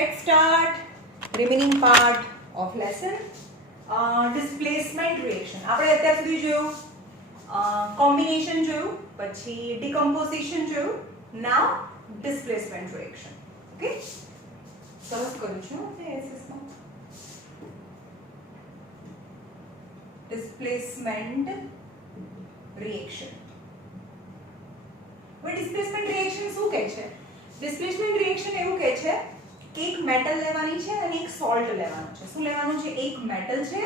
Let's start remaining part of lesson. Displacement reaction. આપણે અત્યાર સુધી જોયું combination જોયું, પછી decomposition જોયું, now displacement reaction. Okay? સરસ કરું છું એસએસ માં. Displacement reaction. હવે displacement reaction શું કહે છે? Displacement reaction એવું કહે છે કે એક મેટલ લેવાની છે અને એક સોલ્ટ લેવાનું છે. શું લેવાનું છે? એક મેટલ છે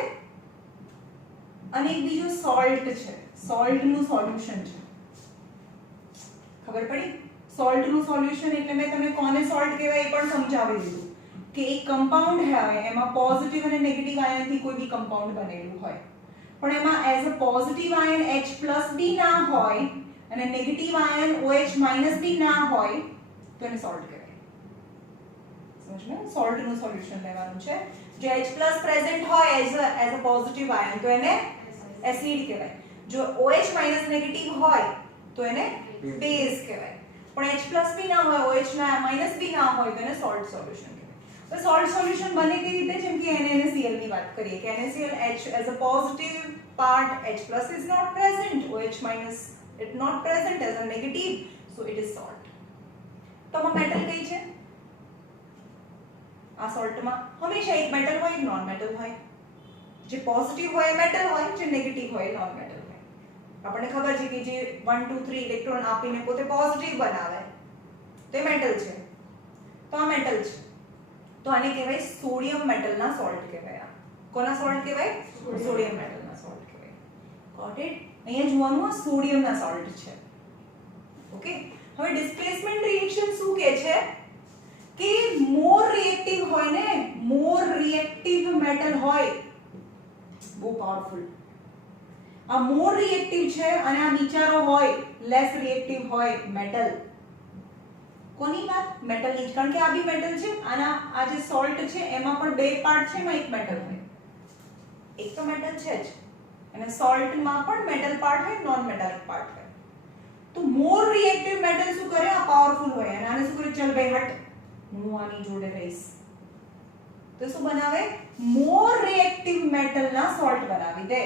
અને એક બીજો સોલ્ટ છે. સોલ્ટ નું સોલ્યુશન છે. ખબર પડી? સોલ્ટ નું સોલ્યુશન એટલે મેં તમને કોને સોલ્ટ કહેવાય એ પણ સમજાવી દીધું કે એક કમ્પાઉન્ડ હોય એમાં પોઝિટિવ અને નેગેટિવ આયન થી કોઈ બી કમ્પાઉન્ડ બનેલું હોય, પણ એમાં as a positive ion H+B ના હોય અને નેગેટિવ આયન OH- બી ના હોય તો એને સોલ્ટ કહેવાય. સમજ્યું? સોલ્ટ નું સોલ્યુશન લેવાનું છે. જો H+ પ્રેઝન્ટ હોય એઝ અ પોઝિટિવ આયન તો એને એસિડ કહેવાય. જો OH- નેગેટિવ હોય તો એને બેઝ કહેવાય. પણ H+ બી ના હોય, OH- બી ના હોય તો એને સોલ્ટ સોલ્યુશન કહેવાય. તો સોલ્ટ સોલ્યુશન બને કેવી રીતે? જેમ કે NaCl ની વાત કરીએ કે NaCl H as a positive part, H+ is not present, OH- it not present as a negative, so it is salt. તો આ મેટલ કઈ છે? આ સોલ્ટ માં હંમેશા એક મેટલ હોય, એક નોન મેટલ હોય. જે પોઝિટિવ હોય એ મેટલ હોય, જે નેગેટિવ હોય એ નોન મેટલ હોય. આપણને ખબર છે કે જે 1 2 3 ઇલેક્ટ્રોન આપીને પોતે પોઝિટિવ બનાવે તે મેટલ છે. તો આ મેટલ છે. તો આને કહેવાય સોડિયમ મેટલના સોલ્ટ કહેવાય. કોના સોલ્ટ કહેવાય? સોડિયમ મેટલના સોલ્ટ કહેવાય. Got it? અહીંયા જોવાનું આ સોડિયમના સોલ્ટ છે. ઓકે? હવે ડિસ્પ્લેસમેન્ટ રિએક્શન શું કહે છે કે મોર રિએક્ટિવ હોય ને, મોર રિએક્ટિવ મેટલ હોય, બહુ પાવરફુલ. આ મોર રિએક્ટિવ છે અને આ બિચારો હોય લેસ રિએક્ટિવ હોય મેટલ. કોની વાત? મેટલની. કારણ કે આ બી મેટલ છે, આના આ જે સોલ્ટ છે એમાં પણ બે પાર્ટ છે, એમાં એક મેટલ હોય. એક તો મેટલ છે જ અને સોલ્ટમાં પણ મેટલ પાર્ટ હોય, નોન મેટાલિક પાર્ટ હોય. તો મોર રિએક્ટિવ મેટલ શું કરે? આ પાવરફુલ હોય અને આને શું કરે? ચલ ભાઈ હટ, હું આની જોડે રહીશ. તો શું બનાવે? મોર રિએક્ટિવ મેટલના સોલ્ટ બનાવી દે.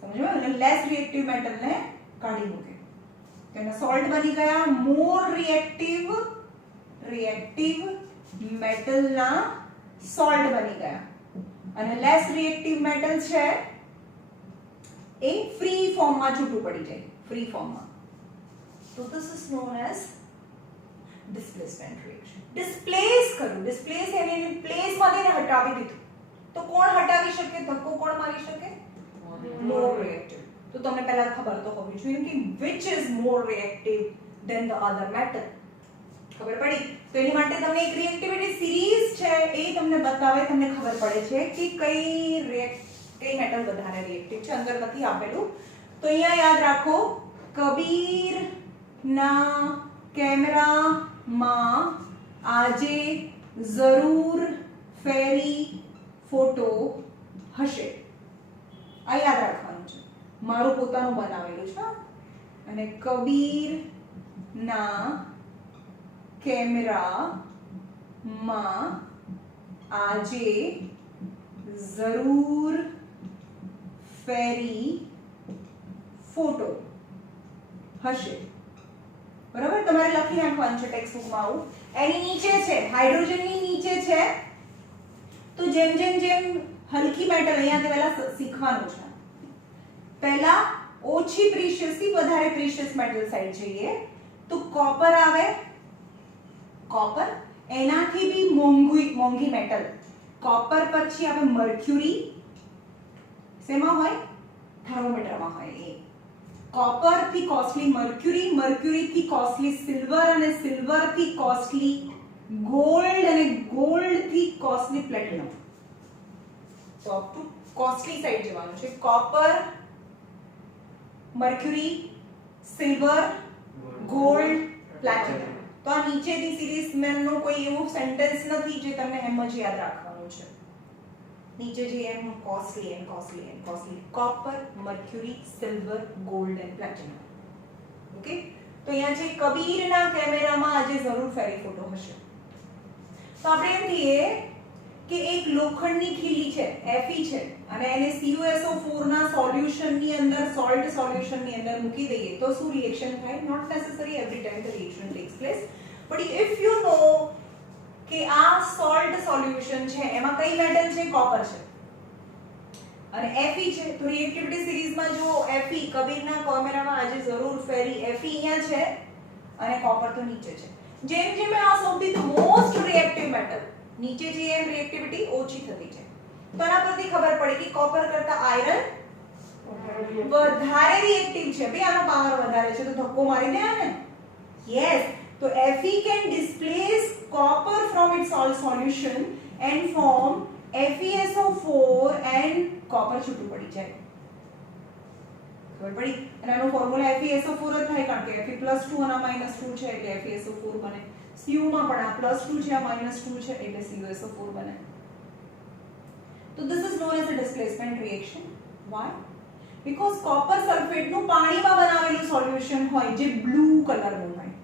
સમજો? અને લેસ રિએક્ટિવ મેટલને કાઢી મૂકે. તો એના સોલ્ટ બની ગયા મોર રિએક્ટિવ મેટલના સોલ્ટ બની ગયા. અને લેસ રિએક્ટિવ મેટલ છે એ ફ્રી ફોર્મમાં છૂટું પડી જાય, ફ્રી ફોર્મમાં. તો this is known as displacement reaction. Displace કર્યું. ડિસ્પ્લેસ એને પ્લેસમાં એને હટાવી દીધું. તો કોણ હટાવી શકે? ધક્કો કોણ મારી શકે? મોર રિએક્ટિવ. તો તમને પહેલા ખબર તો હોવી જોઈએ કે which is more reactive than the other metal. ખબર પડી? તો એની માટે તમને એક રિએક્ટિવિટી સિરીઝ છે એ તમને બતાવે, તમને ખબર પડે છે કે કઈ મેટલ વધારે રિએક્ટિવ છે. અંદર નથી આપેલું તો અહીંયા યાદ રાખો, કબીર ના કેમેરામાં આજે જરૂર ફેરી ફોટો હશે. આ યાદ રાખવાનું છે. મારું પોતાનું બનાવેલું છે અને કબીર ના કેમેરામાં આજે જરૂર ફેરી ફોટો હશે. બરાબર? તમારે લખી નાખવાનું છે ટેક્સ્ટ બુકમાં. આવું એની નીચે છે, હાઇડ્રોજનની નીચે છે. તો જેમ જેમ જેમ હલકી મેટલ અહીંયા પહેલા શીખવાનું છે. પહેલા ઓછી પ્રીશિયસ થી વધારે પ્રીશિયસ મેટલ સાઈડ જઈએ તો કોપર આવે. કોપર એનાથી બી મોંઘી મેટલ. કોપર પછી આવે મર્ક્યુરી. શેમાં હોય? થર્મોમીટરમાં હોય. એ કોપર થી કોસ્ટલી મર્ક્યુરી, મર્ક્યુરી થી કોસ્ટલી સિલ્વર અને સિલ્વર થી કોસ્ટલી ગોલ્ડ અને ગોલ્ડ થી કોસ્ટલી પ્લેટિનમ. તો અપ ટુ કોસ્ટલી સાઈડ જવાનું છે. Copper, mercury, silver, gold, platinum. તો આ નીચેની સિરીઝ મેનનું કોઈ એવું સેન્ટેન્સ નથી જે તમને એમ જ યાદ રાખવાનું છે. નીચે જે એમ costly and costly and costly. Copper, mercury, silver, gold and platinum. Okay? તો અહીંયા છે કબીરના કેમેરામાં આજે જરૂર ફેરી ફોટો હશે. તો આપણે એમ કહીએ કે એક લોખંડની ખીલી છે Fe છે અને એને CuSO4 ના સોલ્યુશનની અંદર સોલ્ટ સોલ્યુશનની અંદર મૂકી દઈએ તો શું રિએક્શન થાય? Not necessary every time the reaction takes place, but if you know કે આ સોલ્ટ સોલ્યુશન છે એમાં કઈ મેટલ છે? કોપર છે અને Fe છે, તો રિએક્ટિવિટી સિરીઝમાં જો Fe કબીરના કેમેરામાં આજે જરૂર ફેરી Fe અહીંયા છે અને કોપર તો નીચે છે. જેમ જેમ આ સૌથી મોસ્ટ રિએક્ટિવ મેટલ નીચે જે એમ રિએક્ટિવિટી ઓછી થતી છે. તો આના પરથી ખબર પડે કે કોપર કરતા આયરન વધારે રિએક્ટિવ છે. બે આનો પાવર વધારે છે તો ધક્કો મારી દે આને. યસ, તો Fe can displace copper from its salt solution and form FeSO4 and copper છૂટું પડી જાય. ખબર પડી? અને આનો ફોર્મ્યુલા FeSO4 જ થાય કારણ કે Fe+2 અને -2 છે એટલે FeSO4 બને. Cu માં પણ આ +2 છે આ -2 છે એટલે CuSO4 બને. તો this is known as a displacement reaction. Why? Because copper sulfate નું પાણીમાં બનાવેલું સોલ્યુશન હોય જે બ્લુ કલરનું હોય,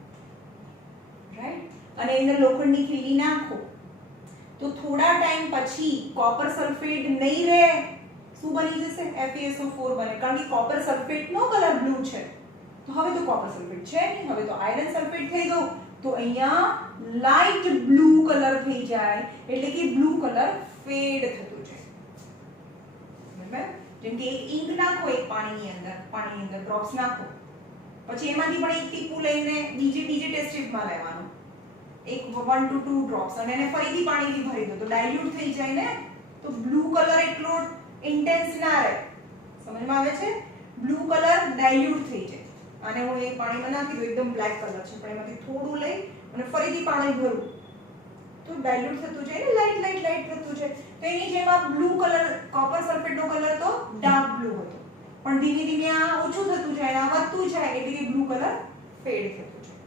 રાઈટ? અને એને લોખંડની ખીલી નાખો તો થોડા ટાઈમ પછી કોપર સલ્ફેટ નહીં રહે, શું બની જશે? FeSO4 બને કારણ કે કોપર સલ્ફેટ નો કલર બ્લુ છે. તો હવે તો કોપર સલ્ફેટ છે નહીં, હવે તો આયરન સલ્ફેટ થઈ ગયું. તો અહીંયા લાઇટ બ્લુ કલર થઈ જાય એટલે કે બ્લુ કલર ફેડ થતું જાય. બરાબર? જેમ કે એક ઇંક નાખો એક પાણીની અંદર ડ્રોપ્સ નાખો, પછી એમાંથી પણ એક ટીપું લઈને બીજે ટેસ્ટ સ્ટ્રીપમાં લેવાનું, એક 1 to 2 ડ્રોપ્સ, અને એને ફરીથી પાણીથી ભરી દો તો ડાયલ્યુટ થઈ જાય ને. તો બ્લુ કલર એટલો ઇન્ટેન્સ ના રહે. સમજમાં આવે છે? બ્લુ કલર ડાયલ્યુટ થઈ જાય. અને હું એ પાણીમાં નાખી દઉં, એકદમ બ્લેક કલર છે પણ એમાંથી થોડું લઈ અને ફરીથી પાણી ભરું તો ડાયલ્યુટ થતું જાય ને, લાઈટ થતું જાય. તો એની જેમ આ બ્લુ કલર કોપર સલ્ફેટનો કલર તો ડાર્ક બ્લુ હતો, પણ ધીમે ધીમે આ ઓછું થતું જાય, આ વધતું જાય એટલે કે બ્લુ કલર ફેડ થતું જાય.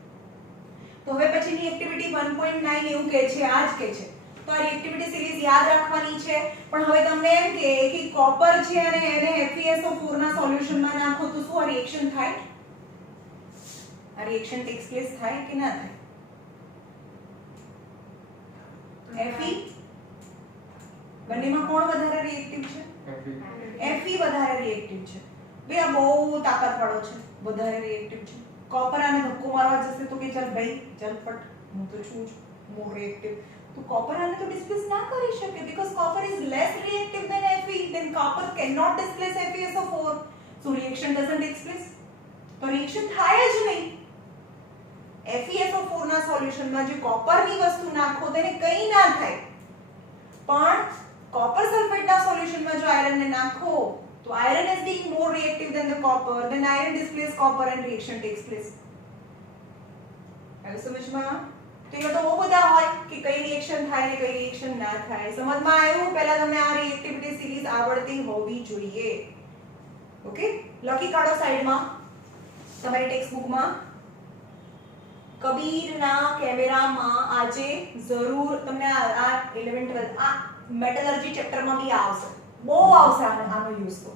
તો હવે પછીની એક્ટિવિટી 1.9 એવું કહે છે, આ જ કહે છે. તો આ એક્ટિવિટી સિરીઝ યાદ રાખવાની છે. પણ હવે તમને એમ કે કોપર છે અને એને FeSO4 ના સોલ્યુશનમાં નાખો તો શું આ રિએક્શન થાય? આ રિએક્શન ટેક્સ પ્લેસ થાય કે ના થાય? Fe બંનેમાં કોણ વધારે રિએક્ટિવ છે? Fe વધારે રિએક્ટિવ છે. બે આ બહુ તાકાતવાળો છે, વધારે રિએક્ટિવ છે. કોપર આને ધક્કો મારવા જશે તો કે ચાલ ભાઈ ચાલ પટ, હું તો છું મોર રિએક્ટિવ. તો કોપર આને તો ડિસ્પ્લેસ ના કરી શકે because copper is less reactive than Fe. Then copper cannot displace FeSO4, so reaction doesn't take place. તો રિએક્શન થાય જ નહીં. FeSO4 ના સોલ્યુશનમાં જે કોપરની વસ્તુ નાખો તેને કંઈ ના થાય, પણ કોપર સલ્ફેટના સોલ્યુશનમાં જો આયરનને નાખો તો iron is being more reactive than the copper, then iron displaces copper and reaction takes place. હવે સમજમાં? તો એ તો બહુ બધા હોય કે કઈ રિએક્શન થાય ને કઈ રિએક્શન ના થાય. સમજમાં આવ્યું? પહેલા તમને આ રિએક્ટિવિટી સિરીઝ આવડતી હોવી જોઈએ. ઓકે, લખી કાઢો સાઈડમાં તમારી ટેક્સ્ટ બુકમાં. કબીરના કેમેરામાં આજે જરૂર તમને આ 11 12 આ મેટલર્જી ચેપ્ટરમાં બી આવશે, બહુ આવશે આનો યુઝ. તો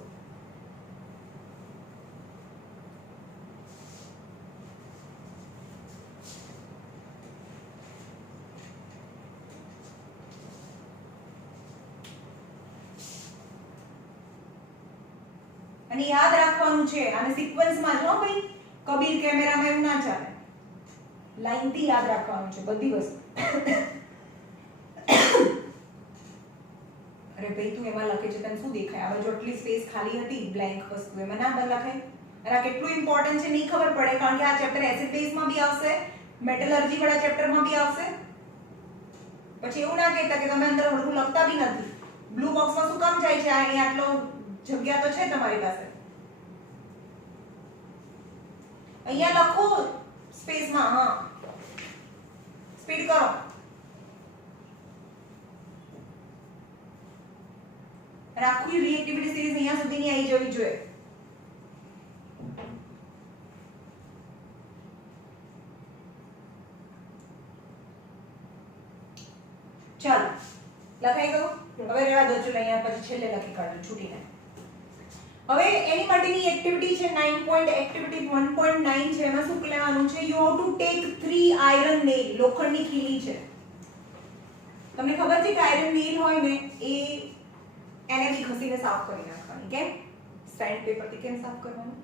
અને યાદ રાખવાનું છે આને સિક્વન્સમાં જો ભાઈ, કબીર કેમેરામાં એવું ના ચાલે, લાઈન થી યાદ રાખવાનું છે બધી વસ્તુ. અરે ભાઈ તું એમાં લખે છે તને શું દેખાય? હવે જો આટલી સ્પેસ ખાલી હતી બ્લેન્ક વસ્તુ એમાં ના લખાય. અરે આ કેટલું ઇમ્પોર્ટન્ટ છે નહીં ખબર પડે કારણ કે આ ચેપ્ટર એસિડ બેઝમાં બી આવશે, મેટલર્જી વાળા ચેપ્ટરમાં બી આવશે. પછી એવું ના કહેતા કે તમે અંદર હળવું લખતા બી નથી. બ્લુ બોક્સમાં શું કામ જાય છે? અહીં આટલો જગ્યા તો છે તમારી પાસે, અહીંયા લખો સ્પેસમાં. હા, સ્પીડ કરો. આખી રિએક્ટિવિટી સિરીઝ અહીંયા સુધીની આવી જવી જોઈએ. ચાલો લખાઈ ગયું. હવે રેવા દો, ચલો અહીંયા પછી છેલ્લે લખી કાઢજો છૂટીને. હવે એની માટેની એક્ટિવિટી છે 9 એક્ટિવિટી 1.9 છે. એમાં શું લેવાનું છે? You have to take 3 iron nail, લોખંડની ખીલી છે. તમને ખબર છે કે આયરન નેલ હોય ને એ એને બી ઘસીને સાફ કરી નાખવાની. કેમ? સ્ટેન્ડ પેપરથી કેમ સાફ કરવાનું?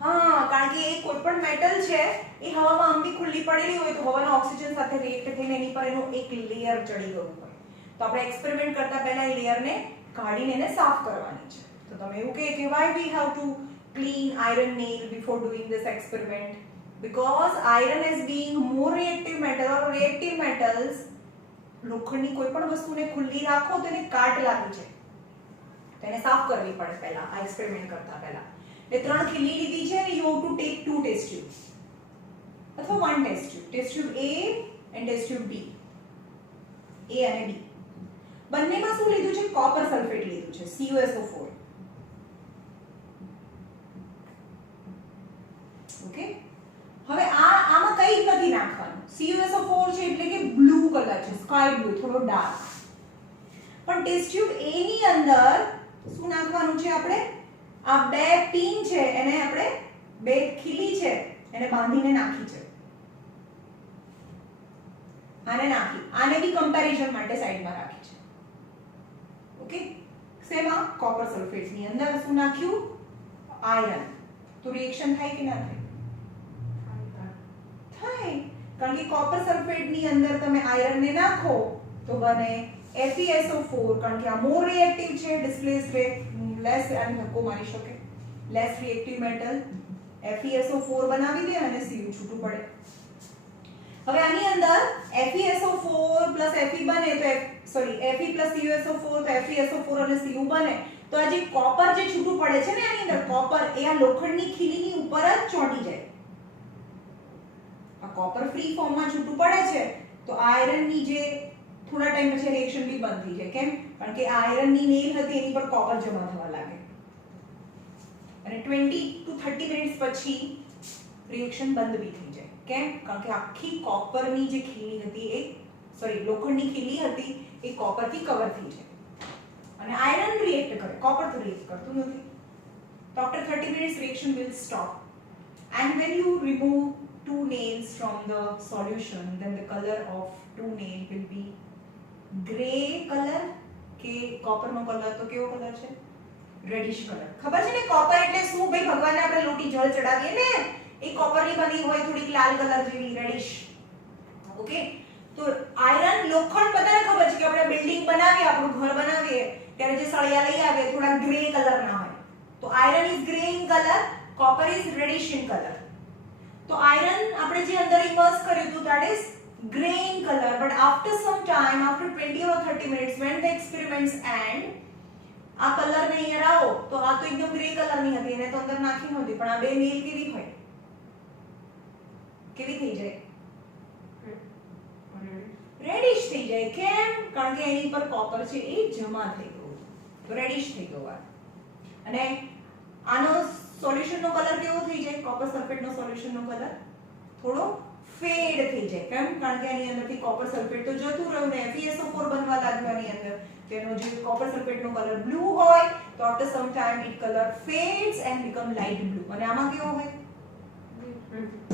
હા, કારણ કે એ કોઈ પણ મેટલ છે એ હવામાં આમ બી ખુલ્લી પડેલી હોય તો હવાના ઓક્સિજન સાથે રિએક્ટ થઈને એની પર એનું એક લેયર ચડી ગયું હોય. તો આપણે એક્સપેરિમેન્ટ કરતા પહેલા એ લેયરને કાઢીને એને સાફ કરવાની છે. તો તમે એવું કહે કે why we have to clean iron nail before doing this experiment? Because iron is being more reactive metal or reactive metals, લોખંડની કોઈ પણ વસ્તુને ખુલ્લી રાખો તો એને કાટ લાગી જાય. તો એને સાફ કરવી પડે પહેલા આ એક્સપેરિમેન્ટ કરતા પહેલા. એટલે 3 ખીલી લીધી છે અને you have to take 2 test tubes અથવા 1 test tube. Test tube A and test tube B. A અને B. બંનેમાં શું લીધું છે? કોપર સલ્ફેટ લીધું છે, CuSO4. ઓકે, હવે આમાં કંઈ જ નથી નાખવાનું. CuSO4 છે એટલે કે બ્લુ કલર છે, સ્કાય બ્લુ, થોડો ડાર્ક. પણ ટેસ્ટ ટ્યુબ A ની અંદર શું નાખવાનું છે? આપણે આ બે પિન છે એને આપણે બે ખીલી છે એને બાંધીને નાખી છે. આને નાખી, આને બી કમ્પેરિઝન માટે સાઈડમાં રાખી છે. ઓકે, શેમાં? કોપર સલ્ફેટ ની અંદર શું નાખ્યું? આયરન. તો રિએક્શન થાય કે ના થાય? થાય, કારણ કે કોપર સલ્ફેટ ની અંદર તમે આયરન ને નાખો તો બને FeSO4, કારણ કે આ મોર રિએક્ટિવ છે, ડિસ્પ્લેસ લેસ અને ધક્કો મારી શકે, લેસ રિએક્ટિવ મેટલ. FeSO4 બનાવી દે અને Cu છૂટું પડે. હવે આની અંદર FeSO4 Fe બને તો Fe CuSO4 તો FeSO4 અને Cu બને તો આ જે કોપર જે છૂટું પડે છે ને આની અંદર કોપર એ આ લોખંડની ખીલીની ઉપર જ ચોંટી જાય. આ કોપર ફ્રી ફોર્મમાં છૂટું પડે છે તો આયરનની જે થોડા ટાઈમ પછી રિએક્શન બી બંધ થઈ જાય. કેમ? કારણ કે આયરનની નેલ હતી એની પર કોપર જમા થવા લાગે અને 20 to 30 મિનિટ્સ પછી રિએક્શન બંધ બી થઈ જાય. કેમ? કારણ કે આખી કોપરની જે ખીલી હતી એ લોખંડની ખીલી હતી એ કોપરથી કવર થઈ જાય અને આયરન રિએક્ટ કરે, કોપર તો રિએક્ટ કરતું નથી. તો after 30 minutes reaction will stop, and when you remove 2 nails from the solution then the color of 2 nail will be gray color. કે કોપરનો કલર તો કેવો કલર છે? Reddish colour. ખબર છે ને કોપર એટલે શું? ભાઈ ભગવાનને આપણે લોટી જળ ચડાવીએ ને એ કોપરની બની હોય, થોડીક લાલ કલર જેવી, રેડિશ. ઓકે, તો આયરન લોખંડ બધાને ખબર છે કે આપણે બિલ્ડિંગ બનાવીએ, આપણું ઘર બનાવીએ ત્યારે જે સળિયા લઈ આવીએ થોડા ગ્રે કલરના હોય. તો iron is grey in colour, copper is reddish in colour. તો આયરન આપણે જે અંદર ઇમર્સ કર્યું હતું that is gray in color, but after some time, after 20 or 30 minutes when the experiments end, આ કલર ને અહીંયા આવો તો આ તો એકદમ ગ્રે કલર ની હતી, એને તો અંદર નાખી નહોતી, પણ આ બે નેલ કેવી હોય? કેવી થઈ જાય? રેડિશ થઈ જાય. કેમ? કારણ કે એની પર કોપર છે એ જમા થઈ ગયું, તો રેડિશ થઈ ગયું. અને આનો સોલ્યુશનનો કલર કેવો થઈ જાય? કોપર સલ્ફેટનો સોલ્યુશનનો કલર થોડો ફેડ થઈ જાય. કેમ? કારણ કે આની અંદરથી કોપર સલ્ફેટ તો જતું રહ્યું ને FeSO4 બનવા લાગ્યું આની અંદર. તેનો જે કોપર સલ્ફેટનો કલર બ્લુ હોય તો after some time it color fades and become light blue. અને આમાં કેવો હોય?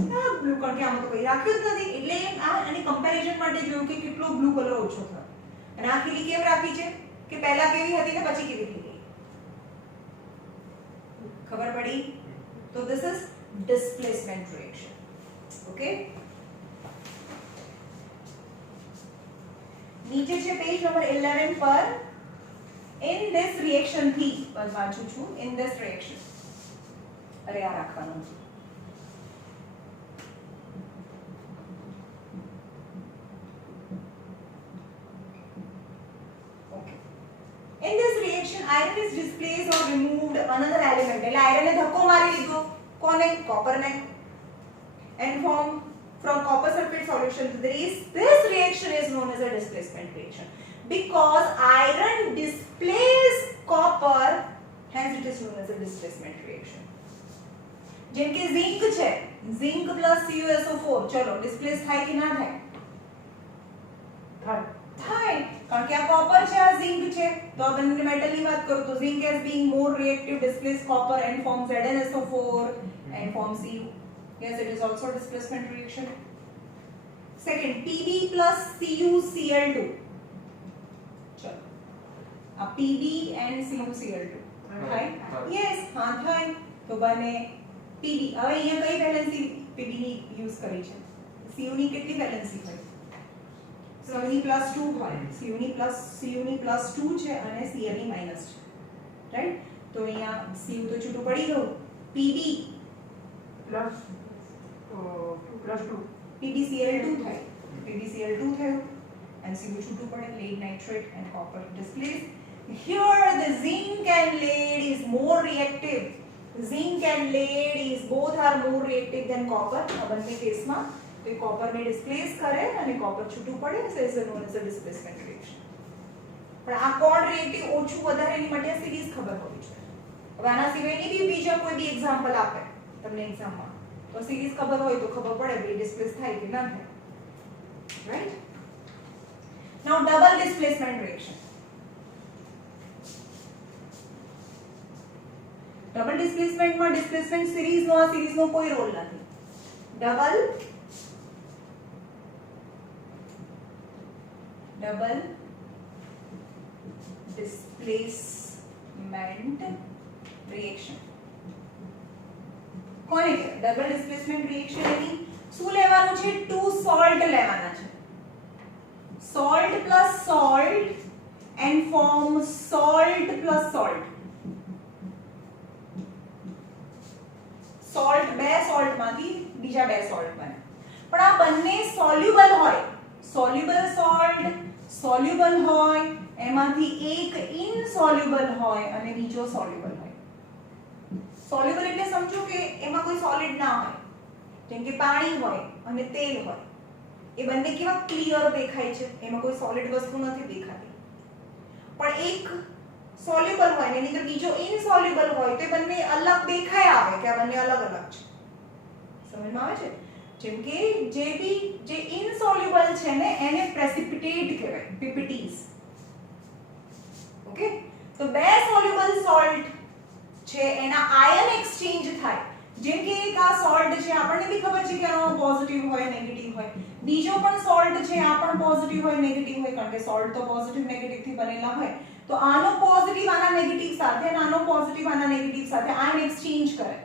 Dark blue. કારણ કે આમાં તો કંઈ રાખ્યું જ નથી એટલે આ આની કમ્પેરિઝન માટે જોયું કે કેટલો બ્લુ કલર ઓછો થયો. અને આ ખીલી કેમ રાખી છે કે પહેલા કેવી હતી ને પછી કેવી થઈ ગઈ? ખબર પડી? તો this is displacement reaction. Okay, નીચે છે પેજ નંબર 11 પર in this reaction થી બસ વાંચું છું. in this reaction અરે આ રાખવાનું છે. Okay, in this reaction iron is displaced or removed another element. એટલે આયરન ને ધક્કો મારી દીધો. કોને? કોપર ને. and from copper sulfate solution to this reaction is known as a displacement reaction because iron displaces copper, hence it is known as a displacement reaction. જેમ કે zinc છે, ઝિંક પ્લસ CuSO4 ચલો displace થાય કે ના થાય? થાય, કારણ કે આ કોપર છે આ ઝિંક છે. તો આ બંને મેટલની વાત કરું તો zinc as being more reactive displace copper and forms ZnSO4 and forms Cu. Yes, it is also a displacement reaction. Second Pb plus CuCl2 ચલો આ Pb and CuCl2 થાય યસ હા થાય તો બને Pb હવે અહીંયા કઈ વેલેન્સી Pb ની યુઝ કરી છે Cu ની કેટલી વેલેન્સી હોય Cu ની +2 હોય Cu ની +2 છે અને Cl ની માઈનસ છે રાઈટ તો અહીંયા Cu તો છૂટું પડી ગયું Pb +2 PbCl2 થાય PbCl2 થયું and Cu છૂટું પડે lead nitrate and copper displaced. Here the zinc and lead is more reactive. Zinc and lead is both are more reactive than copper. આ બંને કેસમાં તો એ કોપરને ડિસ્પ્લેસ કરે અને કોપર છૂટું પડે so is known as a displacement reaction. પણ આ કોણ રિએક્ટિવ ઓછું વધારે એની માટે સિરીઝ ખબર હોવી જોઈએ. હવે આના સિવાયની બી બીજા કોઈ બી એક્ઝામ્પલ આપે તમને એક્ઝામમાં તો સિરીઝ ખબર હોય તો ખબર પડે કે ડિસ્પ્લેસ થાય કે ના થાય right now double displacement reaction double ડિસ્પ્લેસમેન્ટમાં ડિસ્પ્લેસમેન્ટ સિરીઝનો આ સિરીઝનો કોઈ રોલ નથી ડબલ ડિસ્પ્લેસમેન્ટ રિએક્શન કોને કહેવાય ડબલ ડિસ્પ્લેસમેન્ટ રિએક્શન એની શું લેવાનું છે ટુ સોલ્ટ લેવાના છે salt plus salt and form salt plus salt salt બે સોલ્ટ માંથી બીજા બે સોલ્ટ બને પણ આ બંને સોલ્યુબલ હોય સોલ્યુબલ સોલ્ટ સોલ્યુબલ હોય એમાંથી એક ઇનસોલ્યુબલ હોય અને બીજો સોલ્યુબલ હોય સોલ્યુબલ એટલે સમજો કે એમાં કોઈ સોલિડ ના હોય જેમ કે પાણી હોય અને તેલ હોય એ બંને કેવા ક્લિયર દેખાય છે એમાં કોઈ સોલિડ વસ્તુ નથી દેખાતી પણ એક સોલ્યુબલ હોય ને એની અંદર બીજો ઇનસોલ્યુબલ હોય તો એ બંને અલગ દેખાય આવે કે આ બંને અલગ અલગ છે સમજમાં આવે છે જેમ કે જે ઇનસોલ્યુબલ છે ને એને પ્રેસિપિટેટ કહેવાય પીપીટીસ ઓકે તો બે સોલ્યુબલ સોલ્ટ છે એના આયન એક્સચેન્જ થાય જેમ કે એક આ સોલ્ટ છે આપણને બી ખબર છે કે આનો પોઝિટિવ હોય નેગેટિવ હોય બીજો પણ સોલ્ટ છે આ પણ પોઝિટિવ હોય નેગેટિવ હોય કારણ કે સોલ્ટ તો પોઝિટિવ નેગેટિવ થી બનેલા હોય તો આનો પોઝિટિવ આના નેગેટિવ સાથે અને આનો પોઝિટિવ આના નેગેટિવ સાથે આયન એક્સચેન્જ કરે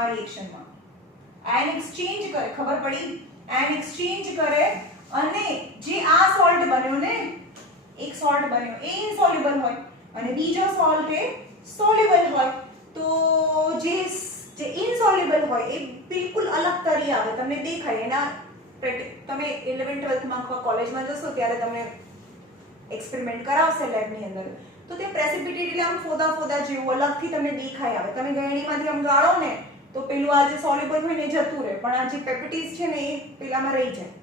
આ રિએક્શનમાં આયન એક્સચેન્જ કરે ખબર પડી આયન એક્સચેન્જ કરે અને જે આ સોલ્ટ બન્યો ને એક સોલ્ટ બન્યો એ ઇનસોલ્યુબલ હોય અને બીજો સોલ્ટ એ સોલ્યુબલ હોય તો જે ઇનસોલ્યુબલ હોય એ બિલકુલ અલગ તરી આવે તમને દેખાય એના તમે 11 12th માં કોલેજમાં જશો ત્યારે તમને એક્સપેરિમેન્ટ કરાવશે લેબની અંદર તો તે પ્રેસિપિટેટ એટલે આમ ફોદા ફોદા જેવું અલગથી તમને દેખાય આવે તમે ગળણીમાંથી આમ ગાળો ને તો પેલું આ જે સોલ્યુબલ હોય ને જતું રહે પણ આ જે પેપેટીસ છે ને એ પેલામાં રહી જાય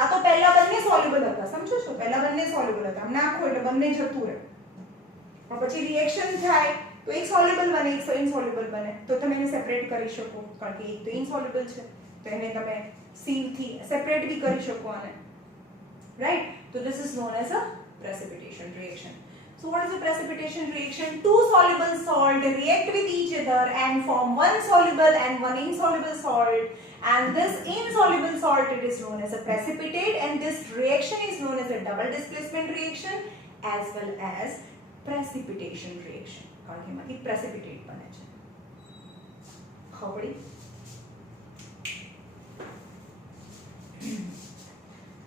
આ તો પહેલા બંને સોલ્યુબલ હતા સમજો છો પહેલા બંને સોલ્યુબલ હતા આમ નાખો એટલે બંને જતું રહે પણ પછી રિએક્શન થાય તો એક સોલ્યુબલ બને એક ઇનસોલ્યુબલ બને તો તમે એને સેપરેટ કરી શકો કારણ કે એક તો ઇનસોલ્યુબલ છે તો એને તમે સીલ થી સેપરેટ બી કરી શકો આને right so this is known as a precipitation reaction so what is a precipitation reaction two soluble salt react with each other and form one soluble and one insoluble salt and this insoluble salt it is known as a precipitate and this reaction is known as a double displacement reaction as well as precipitation reaction કારણ કે એમાંથી precipitate બને છે ખબર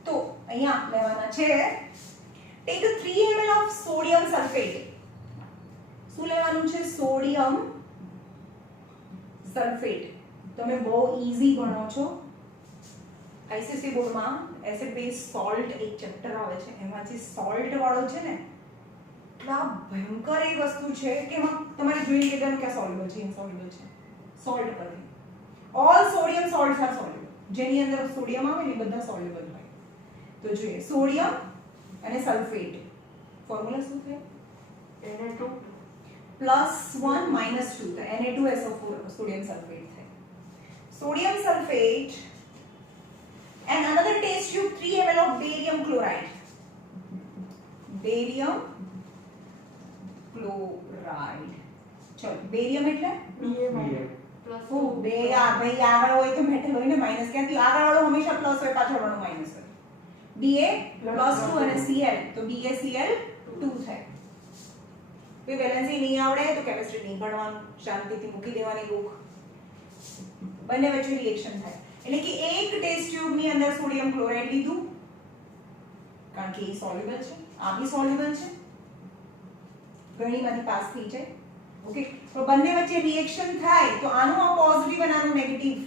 તો અહીંયા લેવાના છે take 3 ml of sodium sulfate શું લેવાનું છે સોડિયમ સલ્ફેટ તમે બહુ ઈઝી ભણો છો આઈસીસી બોર્ડમાં એસિડ બેઝ સોલ્ટ એક ચેપ્ટર આવે છે એમાં જે સોલ્ટ વાળો છે ને એટલા ભયંકર એ વસ્તુ છે કે એમાં તમારે જોઈ લેવાનું કે સોલ્યુબલ છે ઇનસોલ્યુબલ છે સોલ્ટ પરથી ઓલ સોડિયમ સોલ્ટ્સ આર સોલ્યુબલ જેની અંદર સોડિયમ આવે ને બધા સોલ્યુબલ હોય તો જોઈએ સોડિયમ અને સલ્ફેટ ફોર્મ્યુલા શું થાય Na2 +1 -2 તો Na2SO4 સોડિયમ સલ્ફેટ થાય sodium sulfate and another test tube 3 ml of barium chloride ચલો બેરિયમ એટલે ઓ બે ભાઈ આગળ હોય તો મેટલ હોય ને માઈનસ ક્યાંથી આગળ વાળો હંમેશા પ્લસ હોય પાછળ વાળો માઈનસ હોય Ba+2 અને Cl તો BaCl2 થાય કોઈ બેલેન્સિંગ નહીં આવડે તો કેમિસ્ટ્રી નહીં ભણવાનું શાંતિથી મૂકી દેવાની બુક બંને વચ્ચે રિએક્શન થાય એટલે કે એક ટેસ્ટ ટ્યુબ ની અંદર સોડિયમ ક્લોરાઇડ લીધું કારણ કે એ સોલ્યુબલ છે આ બી સોલ્યુબલ છે ગણીમાંથી પાસ થઈ જાય ઓકે તો બંને વચ્ચે રિએક્શન થાય તો આનું આ પોઝિટિવ અને આનું નેગેટિવ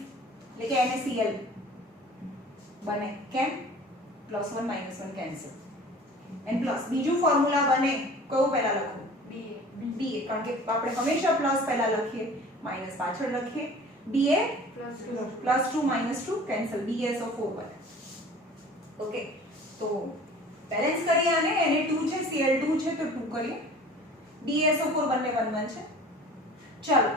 એટલે કે NaCl બને કેમ +1 -1 કેન્સલ એન પ્લસ બીજું ફોર્મ્યુલા બને કયું પહેલા લખો Ba કારણ કે આપણે હંમેશા પ્લસ પહેલા લખીએ માઈનસ પાછળ લખીએ Ba +2 -2 કેન્સલ BaSO4 બને ઓકે તો બેલેન્સ કરીએ આને Na2 છે Cl2 છે તો 2 કરીએ BaSO4 બંને 1 1 છે ચલો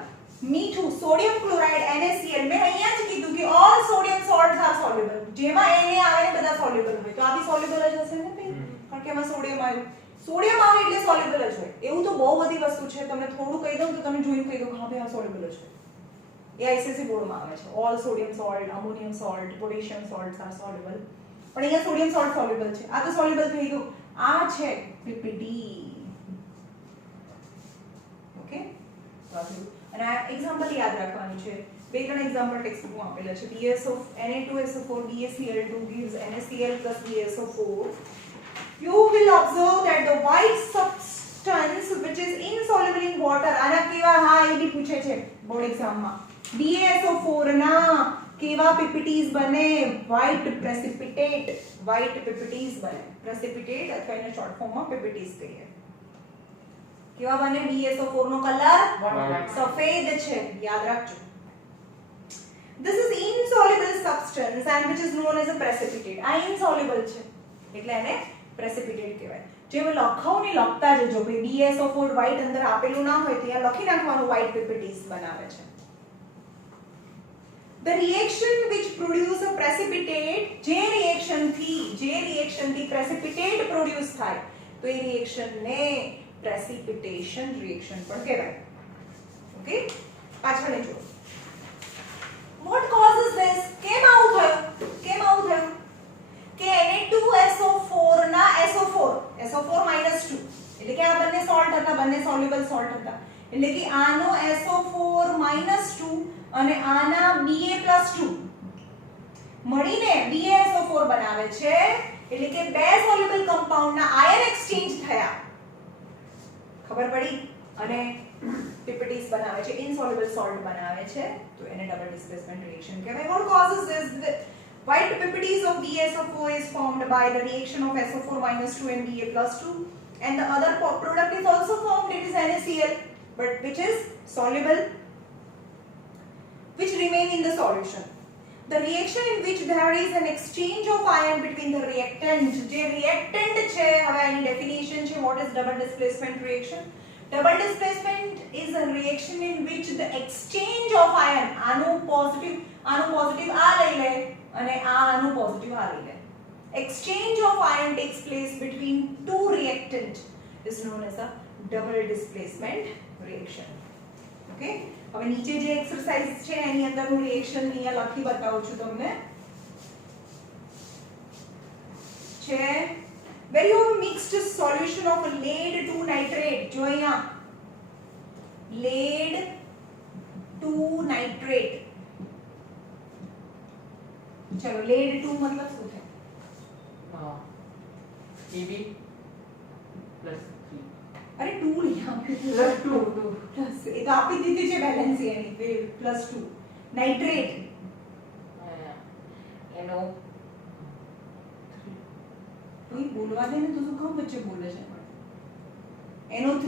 મીઠું સોડિયમ ક્લોરાઇડ NaCl મેં અહીંયા જ કીધું કે ઓલ સોડિયમ સોલ્ટ્સ આર સોલ્યુબલ જેમાં Na આવે ને બધા સોલ્યુબલ હોય તો આ બી સોલ્યુબલ જ હશે ને ભાઈ કારણ કે એમાં સોડિયમ આવે એટલે સોલ્યુબલ જ હોય એવું તો બહુ બધી વસ્તુ છે તમને થોડું કહી દઉં તો તમે જોઈને કહી દો કે હા ભાઈ આ સોલ્યુબલ જ હોય એ આઈસીએસઈ બોર્ડમાં આવે છે all sodium salt ammonium salt potassium salts are soluble પણ અહીંયા સોડિયમ સોલ્ટ સોલ્યુબલ છે આ તો સોલ્યુબલ થઈ ગયું આ છે પીપીટી ઓકે અને આ એક્ઝામ્પલ યાદ રાખવાનું છે બે ત્રણ એક્ઝામ્પલ ટેક્સ્ટ બુકમાં આપેલા છે Na2SO4 BaCl2 gives NaCl plus BaSO4 you will observe that the white substance which is insoluble in water આના કેવા હા એ બી પૂછે છે બોર્ડ એક્ઝામમાં BaSO4 ના કેવા PPTs બને white precipitate બને precipitate અથવા એને શોર્ટ ફોર્મમાં PPTs કહીએ કેવા બને BaSO4 નો કલર સફેદ છે યાદ રાખજો this is insoluble substance and which is known as a precipitate આ insoluble છે એટલે એને precipitate કહેવાય જેમ લખાવ ને લખતા જજો ભાઈ BaSO4 white અંદર આપેલું ના હોય ત્યાં લખી નાખવાનું white PPTs બનાવે છે the reaction which produce a precipitate જે reaction થી precipitate produce થાય તો એ reaction ને precipitation reaction પણ કહેવાય ઓકે પાછળ જો what causes this કેમ આવું થયું કે Na2SO4 ના SO4 -2 એટલે કે આ બંને સોલ્ટ હતા બંને સોલ્યુબલ સોલ્ટ હતા એટલે કે આનો SO4 -2 અને આના Ba+2 મળીને BaSO4 બનાવે છે એટલે કે બે સોલ્યુબલ કમ્પાઉન્ડ ના આયન એક્સચેન્જ થયા ખબર પડી અને PPTs બનાવે છે insoluble salt બનાવે છે તો એને ડબલ ડિસ્પ્લેસમેન્ટ રિએક્શન કહેવાય what causes this white PPTs of BaSO4 is formed by the reaction of SO4 -2 and Ba+2 and the other product is also formed it is NaCl but which is soluble which remain in the solution the reaction in which there is an exchange of ion between the reactant જે reactant છે હવે એની definition છે what is double displacement reaction double displacement is a reaction in which the exchange of ion આનું positive આ લઈ લે અને આનું positive આ લઈ લે exchange of ion takes place between two reactant is known as a double displacement reaction okay હવે નીચે જે એક્સરસાઇઝ છે એની અંદરનું રિએક્શન અહીંયા લખી બતાવું છું તમને છે where you have mixed solution of lead 2 nitrate જો અહીંયા lead 2 nitrate ચલો lead 2 मतलब શું થાય Eb plus 3 અરે 2 यहाँ पे +2 प्लस ये तो आप ही दीदी છે બેલેન્સ એની +2 નાઇટ્રેટ NO કોઈ બોલવા દે ને તો શું કામ બચ્ચે બોલે છે NO3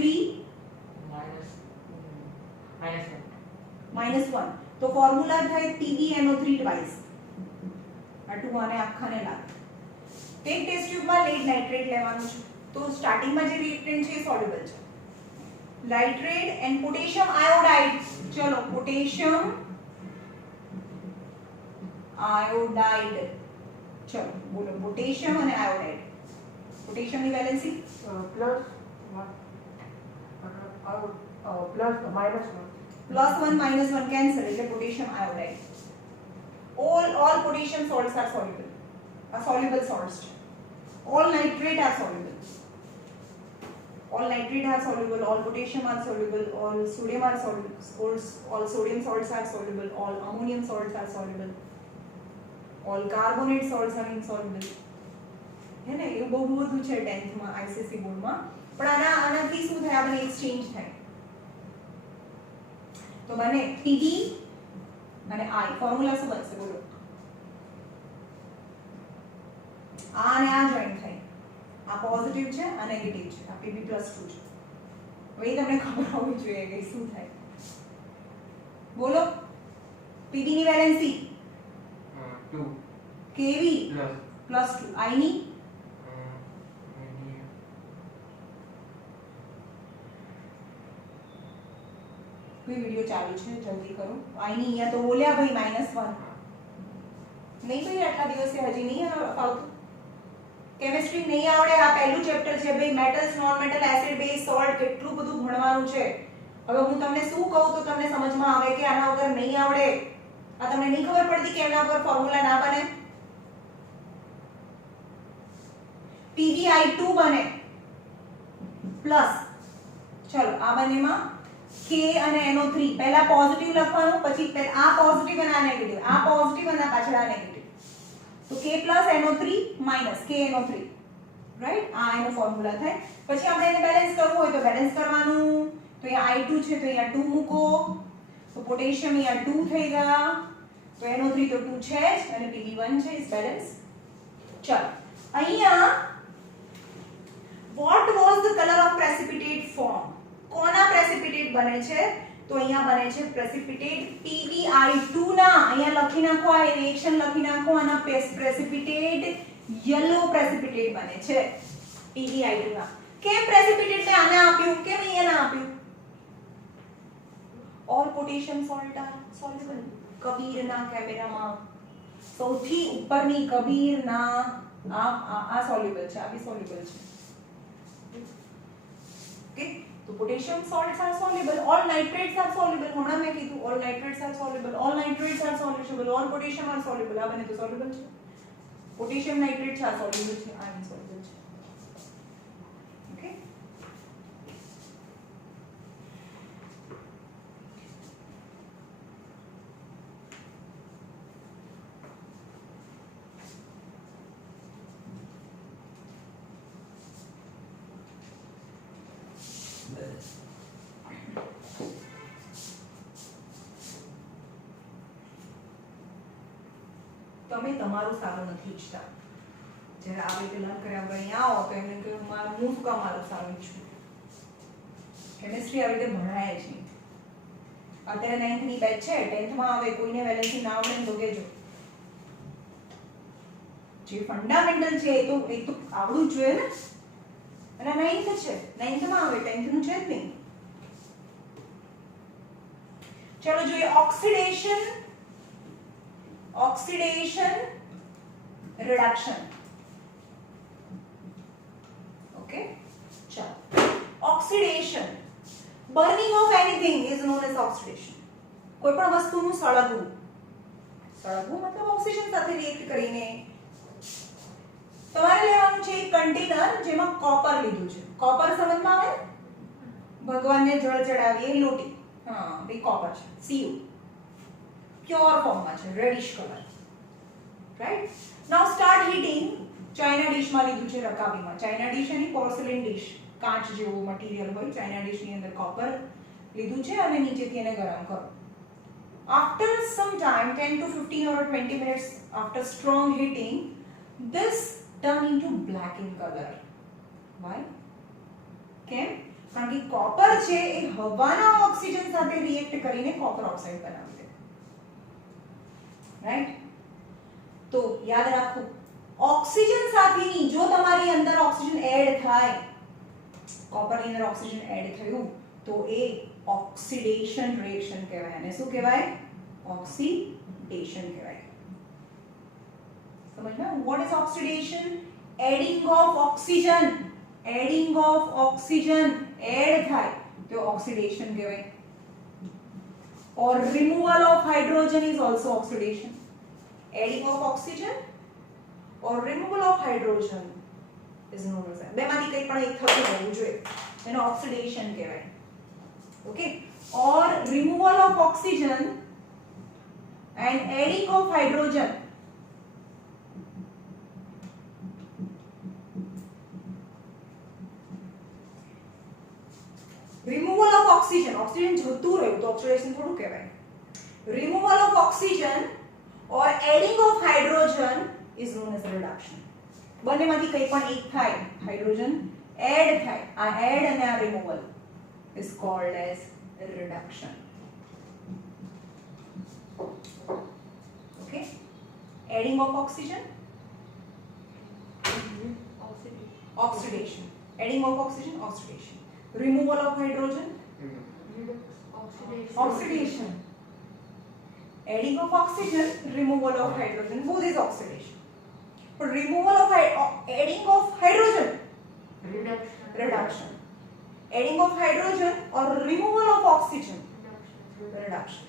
-1 તો ફોર્મ્યુલા થાય PbNO3 ટ્વાઇસ આ 2 આને આખાને લાગે એક ટેસ્ટ ટ્યુબમાં લેડ નાઇટ્રેટ લેવાનું છે તો સ્ટાર્ટિંગમાં જે રિએક્ટન્ટ છે એ સોલ્યુબલ છે નાઇટ્રેટ એન્ડ પોટેશિયમ આયોડાઇડ ચલો પોટેશિયમ આયોડાઇડ ચલો બોલો પોટેશિયમ અને આયોડાઇડ પોટેશિયમની વેલેન્સી +1 +-1 +1 -1 cancel એટલે potassium iodide. all potassium salts are soluble. Are soluble salts. All nitrate are soluble. All nitrate are soluble. All potassium are soluble. All sodium are soluble. All sodium salts are soluble. All ammonium salts are soluble. All carbonate salts are insoluble. है ना, ये बहुत બધું છે 10th માં આઈસીએસઈ બોર્ડમાં. પણ આનાથી શું થાય, આપણે એક્સચેન્જ થાય તો બને Pb અને I. ફોર્મ્યુલા શું બનશે બોલો? આ અને આ જોઈન્ટ થાય, આ પોઝિટિવ છે આ નેગેટિવ છે, આ Pb+2 છે. હવે એ તમને ખબર હોવી જોઈએ કે શું થાય. બોલો Pb ની વેલેન્સી 2 Kv +2, I ની કોઈ વિડિયો ચાલુ છે, જલ્દી કરો. I ની અહીંયા તો બોલ્યા ભાઈ -1 નહીં ભાઈ, આટલા દિવસે હજી નહીં આવતું. કેમિસ્ટ્રી નહીં આવડે, આ પહેલું ચેપ્ટર છે ભાઈ. Metals, non metal, acid, base, salt, કેટલું બધું ભણવાનું છે. હવે હું તમને શું કહું તો તમને સમજમાં આવે કે આના વગર નહીં આવડે. આ તમને નહીં ખબર પડતી કે એના વગર ફોર્મ્યુલા ના બને. PbI2 બને પ્લસ, ચલો આ બંનેમાં K અને NO3. પહેલા પોઝિટિવ લખવાનું, પછી આ પોઝિટિવ અને આ નેગેટિવ, આ પોઝિટિવ અને પાછળ આ નેગેટિવ. તો K + NO3 - K NO3, right? આ એનો ફોર્મ્યુલા થાય. પછી આપણે એને બેલેન્સ કરવું હોય તો બેલેન્સ કરવાનું. તો અહીંયા I2 છે તો અહીંયા 2 મૂકો, તો પોટેશિયમ અહીંયા 2 થઈ ગયા, તો NO3 તો 2 છે જ અને Pb1 છે, ઇઝ બેલેન્સ. ચલો અહીંયા what was the color of precipitate form? કોના પ્રેસિપિટેટ બને છે? તો અહીંયા બને છે પ્રેસિપિટેટ PbI2 ના. અહીંયા લખી નાખો, આ રિએક્શન લખી નાખો, આના પ્રેસિપિટેટ યલો પ્રેસિપિટેટ બને છે PbI2 ના. કેમ પ્રેસિપિટેટ ને આને આપ્યું, કેમ અહીંયા ના આપ્યું? all potassium salt are soluble. કબીરના કેમેરામાં સૌથી ઉપરની કબીરના આ સોલ્યુબલ છે, આ બી સોલ્યુબલ છે. ઓકે, તો potassium salts are soluble. All nitrates are soluble. હમણાં મેં કીધું all nitrates are soluble. All nitrates are soluble. All potassium are soluble. આ બને તો soluble છે. potassium nitrate છે, આ soluble છે, આ insoluble છે. ઓકે, તમે તમારું સારું નથી ઈચ્છતા. જ્યારે આ રીતે લર્ન કર્યા વગર અહીંયા આવો તો એમને કહ્યું હું શું કામ મારું સારું ઈચ્છું. કેમિસ્ટ્રી આવી રીતે ભણાય છે. અત્યારે 9th ની બેચ છે, 10th માં આવે, કોઈને વેલેન્સી ના આવડે તો કહેજો. જે ફંડામેન્ટલ છે એ તો આવડવું જ જોઈએ ને. અને 9th છે, 9th માં આવે, 10th નું છે જ નહીં. ચલો જોઈએ oxidation reduction. Okay, chalo. Oxidation, burning of anything is known as oxidation. કોઈ પણ વસ્તુનું સળગવું મતલબ ઓક્સિજન સાથે રિએક્ટ કરીને. તમારે લેવાનું છે એક કન્ટેનર જેમાં કોપર લીધું છે. કોપર સમજમાં આવે? ભગવાનને જળ ચડાવીએ લોટી, હા એ કોપર છે, Cu. પ્યોર ફોર્મમાં છે, રેડિશ કલર, રાઈટ? નાઉ સ્ટાર્ટ હીટિંગ. ચાઇના ડીશમાં લીધું છે, રકાબીમાં. ચાઇના ડીશ એની પોર્સેલેન ડીશ, કાચ જેવું મટીરીયલ હોય. ચાઇના ડીશની અંદર કોપર લીધું છે અને નીચેથી એને ગરમ કરો. After some time, 10 to 15 or 20 minutes after strong heating, this turn into black in color. Why? કેમ? કારણ કે કોપર છે એ હવાના ઓક્સિજન સાથે રિએક્ટ કરીને કોપર ઓક્સાઇડ બનાવે છે, રાઈટ? તો યાદ રાખો, ઓક્સિજન સાથેની જો તમારી અંદર ઓક્સિજન એડ થાય, કોપરની અંદર ઓક્સિજન એડ થયું તો એ ઓક્સિડેશન રિએક્શન કહેવાય. અને શું કહેવાય? ઓક્સિડેશન કહેવાય. સમજમાં? what is oxidation? adding of oxygen add થાય તો ઓક્સિડેશન કહેવાય. or removal of hydrogen is also oxidation. Adding of oxygen or removal of hydrogen is known as બેમાંથી કંઈ પણ એક થતું હોવું જોઈએ એનો ઓક્સિડેશન કહેવાય. Okay, or removal of oxygen and adding of hydrogen removal of oxygen જતું રહ્યું તો ઓક્સિડેશન થોડું કહેવાય. removal of oxygen or adding of hydrogen is known as reduction. બંનેમાંથી કંઈ પણ એક થાય, હાઇડ્રોજન એડ થાય, આ એડ અને આ removal is called as reduction. Okay, adding of oxygen, oxidation. Adding of oxygen, oxidation. Removal of hydrogen, oxidation. Adding of oxygen, removal of hydrogen, both is oxidation. But removal of adding of hydrogen, reduction. Adding of hydrogen or removal of oxygen, reduction.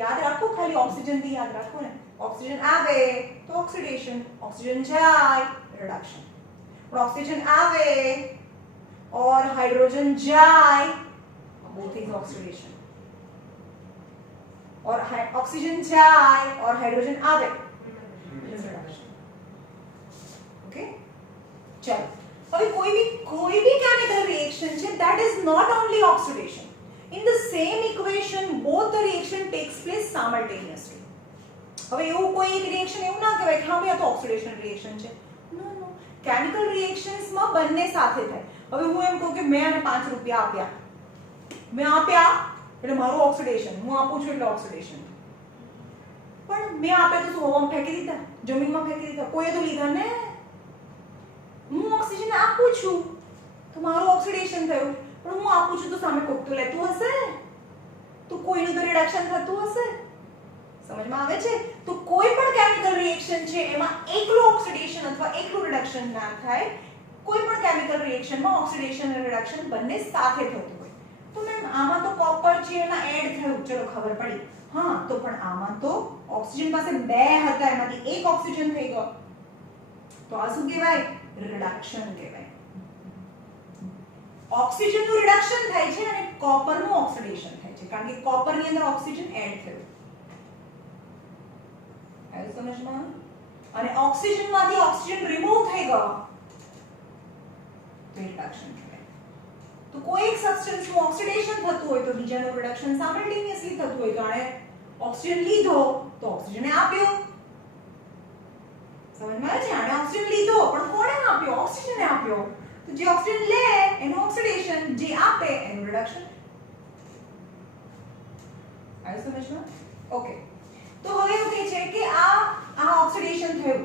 याद रखो, खाली oxygen भी याद रखो ने. Oxygen आवे तो oxidation, oxygen जाए रिडक्शन. और ऑक्सीजन आवे और हाइड्रोजन जाए, both is oxidation. और ऑक्सीजन जाए और हाइड्रोजन आवे, is reduction. Okay, चलो હવે કોઈ બી કેમિકલ રિએક્શન છે that is not only oxidation. In the same equation both the reaction takes place simultaneously. હવે એવું કોઈ એક રિએક્શન એવું ના કહેવાય કે હા ભાઈ આ તો ઓક્સિડેશન રિએક્શન છે. નો નો, કેમિકલ રિએક્શન્સ માં બંને સાથે થાય. હવે હું એમ કહું કે મેં આને 5 રૂપિયા આપ્યા, મેં આપ્યા એટલે મારું ઓક્સિડેશન, હું આપું છું એટલે ઓક્સિડેશન. પણ મેં આપ્યા તો શું હવામાં ફેંકી દીધા, જમીનમાં ફેંકી દીધા? કોઈએ તો લીધા ને. હું ઓક્સિજન આપું છું તો મારું ઓક્સિડેશન થયું, પણ હું આપું છું તો સામે કોક તો લેતું હશે, તો કોઈનું તો રિડક્શન થતું હશે. સમજમાં આવે છે? તો કોઈ પણ કેમિકલ રિએક્શન છે એમાં એકલું ઓક્સિડેશન અથવા એકલું રિડક્શન ના થાય. કોઈ પણ કેમિકલ રિએક્શનમાં ઓક્સિડેશન અને રિડક્શન બંને સાથે થતું હોય. તો મેમ આમાં તો કોપર છે એમાં એડ થયું, ચલો ખબર પડી. હા, તો પણ આમાં તો ઓક્સિજન પાસે 2 હતા, એમાંથી એક ઓક્સિજન થઈ ગયો, તો આ શું કહેવાય? રિડક્શન કહેવાય. ઓક્સિજનનું રિડક્શન થાય છે અને કોપરનું ઓક્સિડેશન થાય છે, કારણ કે કોપરની અંદર ઓક્સિજન એડ થયું. આવ્યું સમજમાં? અને ઓક્સિજનમાંથી ઓક્સિજન રિમૂવ થઈ ગયો તો રિડક્શન કહેવાય. તો કોઈ એક સબસ્ટન્સનું ઓક્સિડેશન થતું હોય તો બીજાનું રિડક્શન સાયમલ્ટેનિયસલી થતું હોય. તો આણે ઓક્સિજન લીધો તો ઓક્સિજને આપ્યો. સમજમાં આવે છે? આણે ઓક્સિજન લીધો પણ કોણે આપ્યો? ઓક્સિજને આપ્યો. તો જે ઓક્સિજન લે એનું ઓક્સિડેશન, જે આપે એનું રિડક્શન. આવ્યું સમજમાં? ઓકે, તો હવે એવું કહે છે કે આ ઓક્સિડેશન થયું,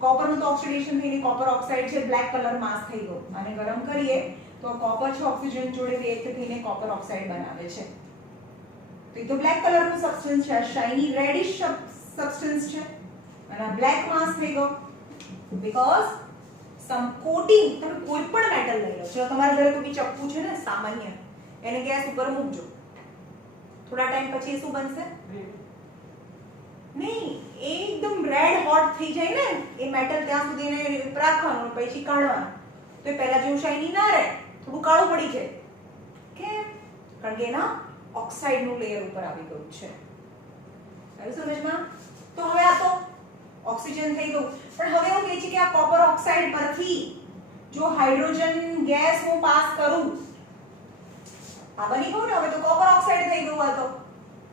કોપરનું તો ઓક્સિડેશન થઈને કોપર ઓક્સાઇડ છે બ્લેક કલર માસ થઈ ગયો. આને ગરમ કરીએ તો કોપર છે ઓક્સિજન જોડે રિએક્ટ થઈને કોપર ઓક્સાઇડ બનાવે છે. તો એ તો બ્લેક કલરનું સબસ્ટન્સ છે, શાઇની રેડિશ સબસ્ટન્સ છે અને આ બ્લેક માસ થઈ ગયો બીકોઝ સમ કોટિંગ. તમે કોઈ પણ મેટલ લઈ લો, જો તમારા ઘરે કોઈ ચપ્પુ છે ને સામાન્ય, એને ગેસ ઉપર મૂકજો, થોડા ટાઈમ પછી શું બનશે? નહીં, એકદમ રેડ હોટ થઈ જાય ને એ મેટલ, ત્યાં સુધી એને રાખવાનું પછી કાઢવાનું, તો એ પહેલા જેવું શાઇની ના રહે, થોડું કાળું પડી જાય. કેમ? કારણ કે એના ઓક્સાઇડનું લેયર ઉપર આવી ગયું છે. આવ્યું સમજમાં? તો હવે આ તો ઓક્સિજન થઈ ગયું, પણ હવે એવું કહે છે કે આ કોપર ઓક્સાઇડ પરથી જો હાઇડ્રોજન ગેસ હું પાસ કરું, આ બની ગયું ને, હવે તો કોપર ઓક્સાઇડ થઈ ગયું. આ તો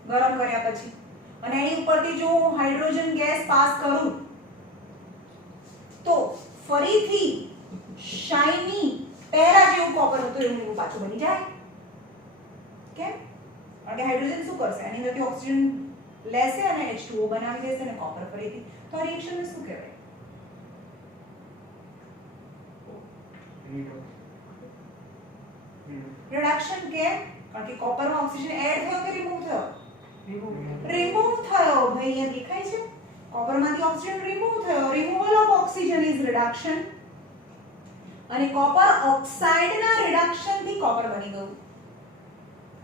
ગરમ કર્યા પછી, અને એની ઉપરથી જો હું હાઇડ્રોજન ગેસ પાસ કરું તો ફરીથી શાઇની પહેલા જેવું કોપર હતું એવું પાછું બની જાય. કેમ? કારણ કે હાઇડ્રોજન શું કરશે? એની અંદરથી ઓક્સિજન લેશે અને H2O બનાવી દેશે અને કોપર ફરીથી. તો આ રિએક્શનને શું કહેવાય? રિડક્શન. કેમ? કારણ કે કોપરમાં ઓક્સિજન એડ થયો કે રિમૂવ થયો? રિમૂવ થયો. ભાઈ અહીંયા દેખાય છે, કોપરમાંથી ઓક્સિજન રિમૂવ થયો. Removal of oxygen is reduction. અને કોપર ઓક્સાઇડના રિડક્શનથી કોપર બની ગયું.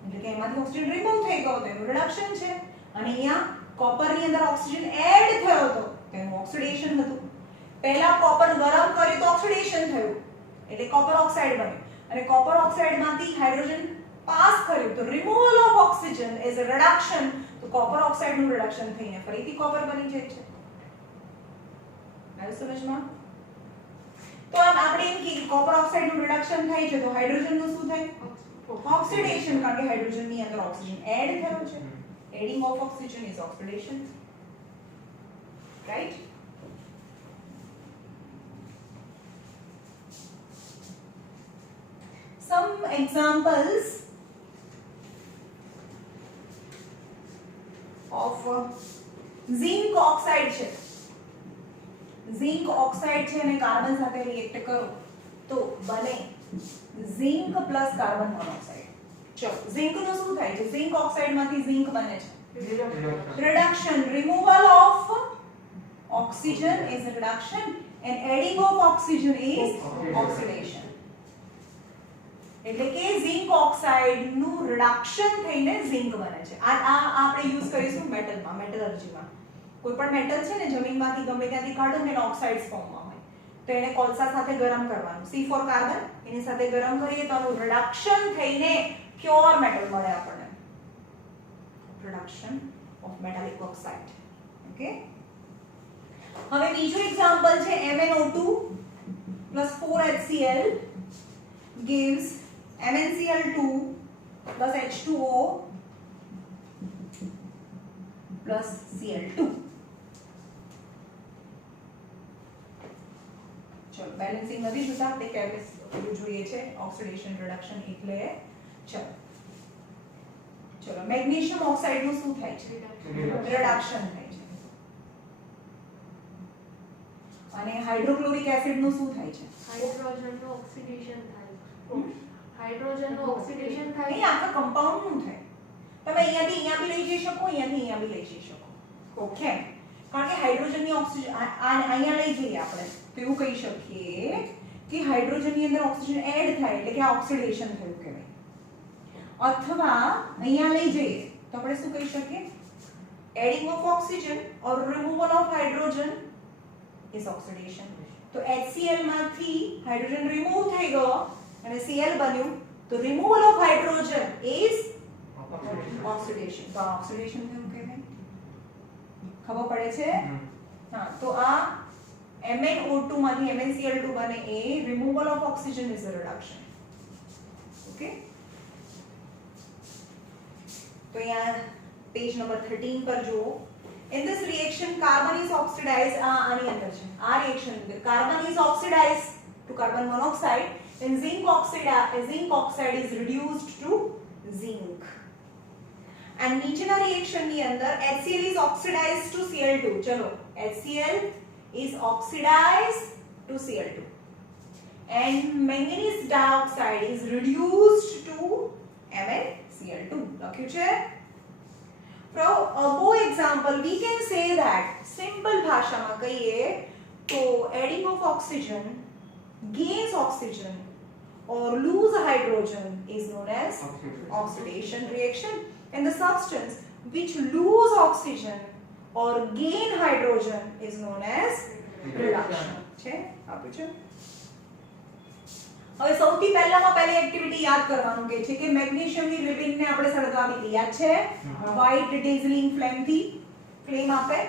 એટલે કે એમાંથી ઓક્સિજન રિમૂવ થઈ ગયો તો એનું રિડક્શન છે અને અહીંયા કોપરની અંદર ઓક્સિજન એડ થયો તો તેનું ઓક્સિડેશન હતું. પહેલા કોપર ગરમ કર્યું તો ઓક્સિડેશન થયું એટલે કોપર ઓક્સાઇડ બન્યું અને કોપર ઓક્સાઇડમાંથી હાઇડ્રોજન પાસ કર્યું તો removal of oxygen is a reduction. તો કોપર ઓક્સાઇડનું રિડક્શન થઈને ફરીથી કોપર બની જાય છે. આવ્યું સમજમાં? તો આમ આપણે એમ કે કોપર ઓક્સાઇડનું રિડક્શન થાય છે તો હાઇડ્રોજનનું શું થાય? ઓક્સિડેશન, કારણ કે હાઇડ્રોજનની અંદર ઓક્સિજન એડ થયો છે. Adding of oxygen is oxidation, right? Some examples of zinc oxide છે. ઝિંક ઓક્સાઇડ છે અને કાર્બન સાથે રિએક્ટ કરો તો બને ઝિંક પ્લસ કાર્બન મોનોક્સાઇડ. ચલો ઝિંક નું શું થાય છે? ઝિંક ઓક્સાઇડ માંથી ઝિંક બને છે. Reduction, removal of oxygen is reduction and adding of oxygen is oxidation. એટલે કે ઝિંક ઓક્સાઇડ નું રિડક્શન થઈને ઝિંક બને છે. આ આપણે યુઝ કરીશું મેટલમાં, મેટલર્જીમાં. કોઈ પણ મેટલ છે ને જમીનમાંથી ગમે ત્યાંથી કાઢો ને ઓક્સાઇડ્સ ફોર્મમાં હોય તો એને કોલસા સાથે ગરમ કરવાનું. C4 કાર્બન એની સાથે ગરમ કરીએ તો આનું રિડક્શન થઈને પ્યોર મેટલ મળે આપણને. Reduction of metallic oxide. Okay, હવે બીજું એક્ઝામ્પલ છે MnO2 4HCl gives MnCl2 H2O Cl2. ચલો બેલેન્સિંગ નથી જોતા, આપણે કેમિસ્ટ્રી જોઈએ છે ઓક્સિડેશન રિડક્શન એટલે. ચલો મેગ્નેશિયમ ઓક્સાઇડ નું શું થાય છે? રિડક્શન થાય છે. અને હાઇડ્રોક્લોરિક એસિડ નું શું થાય છે? હાઇડ્રોજનનું ઓક્સિડેશન થાય. હાઇડ્રોજનનું ઓક્સિડેશન થાય. અહીં આખા કમ્પાઉન્ડ નું થાય. તમે અહીંયાથી અહીંયા બી લઈ જઈ શકો, અહીંયાથી અહીંયા બી લઈ જઈ શકો. ઓકે, કારણ કે હાઇડ્રોજનની ઓક્સિજન અહીંયા લઈ જઈએ આપણે તો એવું કહી શકીએ કે હાઇડ્રોજનની અંદર ઓક્સિજન એડ થાય એટલે કે આ ઓક્સિડેશન થયું કહેવાય. અથવા અહીંયા લઈ જઈએ તો આપણે શું કહી શકીએ? Adding of oxygen or removal of hydrogen is oxidation. તો HCl માંથી હાઇડ્રોજન રિમૂવ થઈ ગયો અને Cl બન્યું તો removal of hydrogen is oxidation. તો ઓક્સિડેશન થયું કહેવાય. ખબર પડે છે? હા, તો આ MnO2 માંથી MnCl2 બને એ removal of oxygen is a reduction. Okay, તો અહીંયા પેજ નંબર 13 પર જુઓ. In this reaction carbon is oxidized. આની અંદર છે આ રિએક્શન અંદર carbon is oxidized to carbon monoxide and zinc oxide is reduced to zinc. And નીચેના રિએક્શન ની અંદર HCl is oxidized to Cl2. ચલો HCl is oxidized to Cl2 and manganese dioxide is reduced to MnCl2. લખ્યું છે. From above example we can say that simple ભાષામાં કહીએ તો adding of oxygen gains oxygen or lose hydrogen is known as oxidation reaction, and the substance which lose oxygen or gain hydrogen is known as reduction. છે આપ્યું છે. હવે સૌથી પહેલામાં પહેલી એક્ટિવિટી યાદ કરવાનું કે છે કે મેગ્નેશિયમની રિબિનને આપણે સળગાવી હતી. યાદ છે? વ્હાઇટ ડેઝલિંગ ફ્લેમ થી ફ્લેમ આપે.